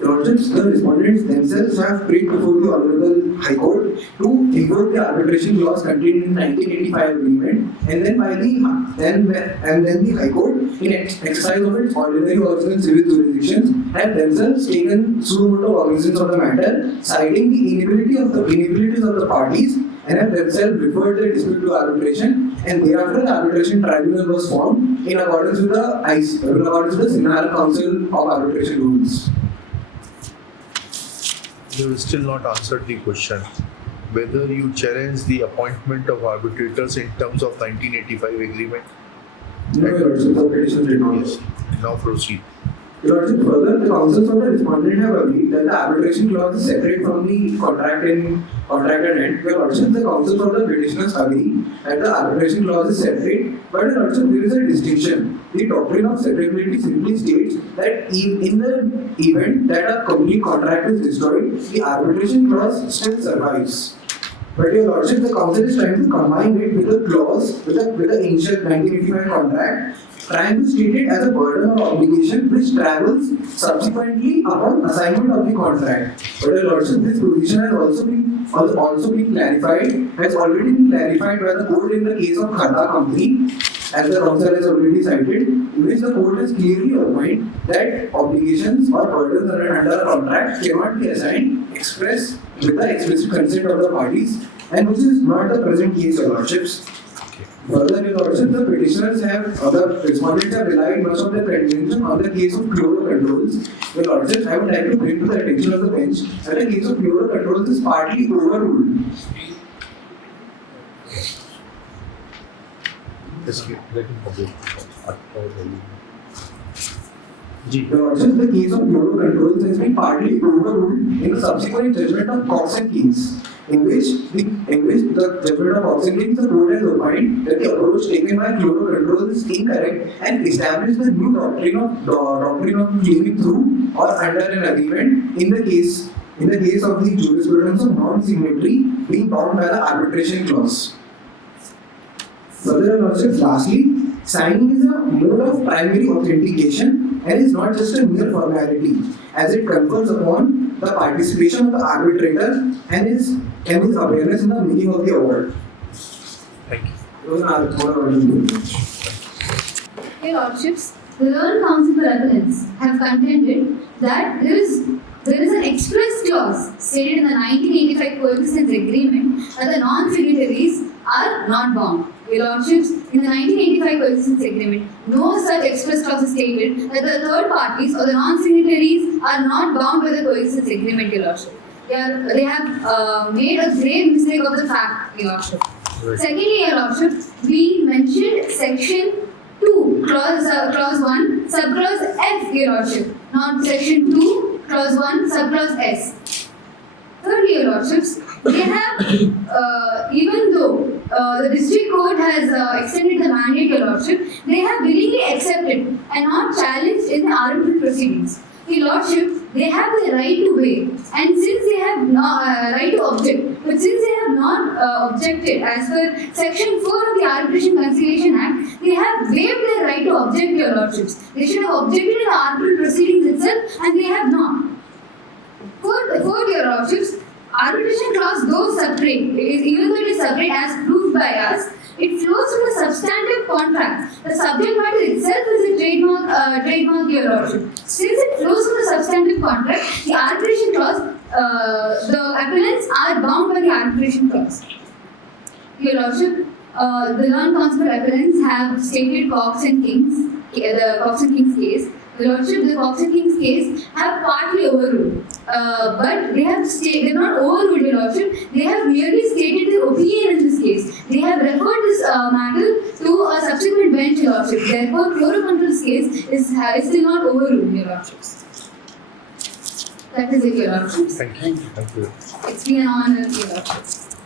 Lordships, the respondents themselves have prayed before the Honorable High Court to invoke the arbitration clause contained in the 1985 agreement, and then then the High Court, in exercise of its ordinary original civil jurisdictions, have themselves taken suo motu cognizance of the matter, citing the inabilities of the parties, and have themselves referred the dispute to arbitration, and thereafter the arbitration tribunal was formed in accordance with the Sinhala Council of Arbitration rules. You have still not answered the question whether you challenge the appointment of arbitrators in terms of 1985 agreement. No, Your Lordship, the petition did not. Yes. Now proceed. Your Lordship, further, the counsels of the respondent have agreed that the arbitration clause is separate from the contract at hand. Your Lordship, the counsels of the petitioners agree that the arbitration clause is separate, but Your Lordship, there is a distinction. The doctrine of separability simply states that in the event that a complete contract is destroyed, the arbitration clause still survives. But Your Lordship, the counsel is trying to combine it with the clause, with the initial 1985 contract, trying to state it as a burden or obligation which travels subsequently upon assignment of the contract. But Your Lordship, this position has also been clarified, has already been clarified by the court in the case of Khata Company, as the counsel has already cited, in which the court has clearly opined that obligations or burdens under a contract cannot be assigned express with the explicit consent of the parties, and which is not the present case, Your Lordships. Further, Your Lordship, the the respondents have relied much of their contention on the case of chloro controls. Your Lordships, I would like to bring to the attention of the bench that the case of chloro controls is partly overruled. Your Lordship, the case of chloro controls has been partly overruled in the subsequent judgment of Coxon case, in which the judgment of Coxon case, the court has opined that the approach taken by chloro controls is incorrect and established the new doctrine of claiming through or under an agreement in the case of the jurisprudence of non-signatory being bound by the arbitration clause. Further, Your Lordship, lastly, signing is a mode of primary authentication and is not just a mere formality, as it confers upon the participation of the arbitrator and his awareness in the making of the award. Thank you. Those are all orders. Your Lordships, the learned counsel for appellants have contended that there is an express clause stated in the 1985 coexistence agreement that the non-signatories are not bound. Your Lordships, in the 1985 coexistence agreement, no such express clause is stated that the third parties or the non-signatories are not bound by the coexistence agreement, Your Lordship. They have made a grave mistake of the fact, Your Lordship. Right. Secondly, Your Lordship, we mentioned section 2, clause 1, subclause F, Your Lordship, not section 2, clause 1, subclause S. Thirdly, Your Lordships, they have, even though the district court has extended the mandate, Your Lordship, they have willingly accepted and not challenged in the arbitral proceedings. Your Lordship, they have the right to waive, and since they have no right to object, but since they have not objected as per section 4 of the Arbitration Conciliation Act, they have waived their right to object, Your Lordships. They should have objected in the arbitral proceedings itself, and they have not. Fourth, Your Lordships, arbitration clause, though separate, even though it is separate as proved by us, it flows from the substantive contract. The subject matter itself is a trademark, Your Lordship. Since it flows from the substantive contract, the arbitration clause, the appellants are bound by the arbitration clause. Your Lordship, the learned counsel appellants have stated Cox and Kings, the Cox and Kings case. Your Lordship, the Cox and Kings case have partly overruled, but they have not overruled, Your Lordship. They have merely stated their opinion in this case. They have referred this matter to a subsequent bench, Your Lordship. Therefore, Chlorocontrol's case is still not overruled, Your Lordships. That is it, Your Lordships. Thank you. Thank you. It's been an honor, Your Lordships.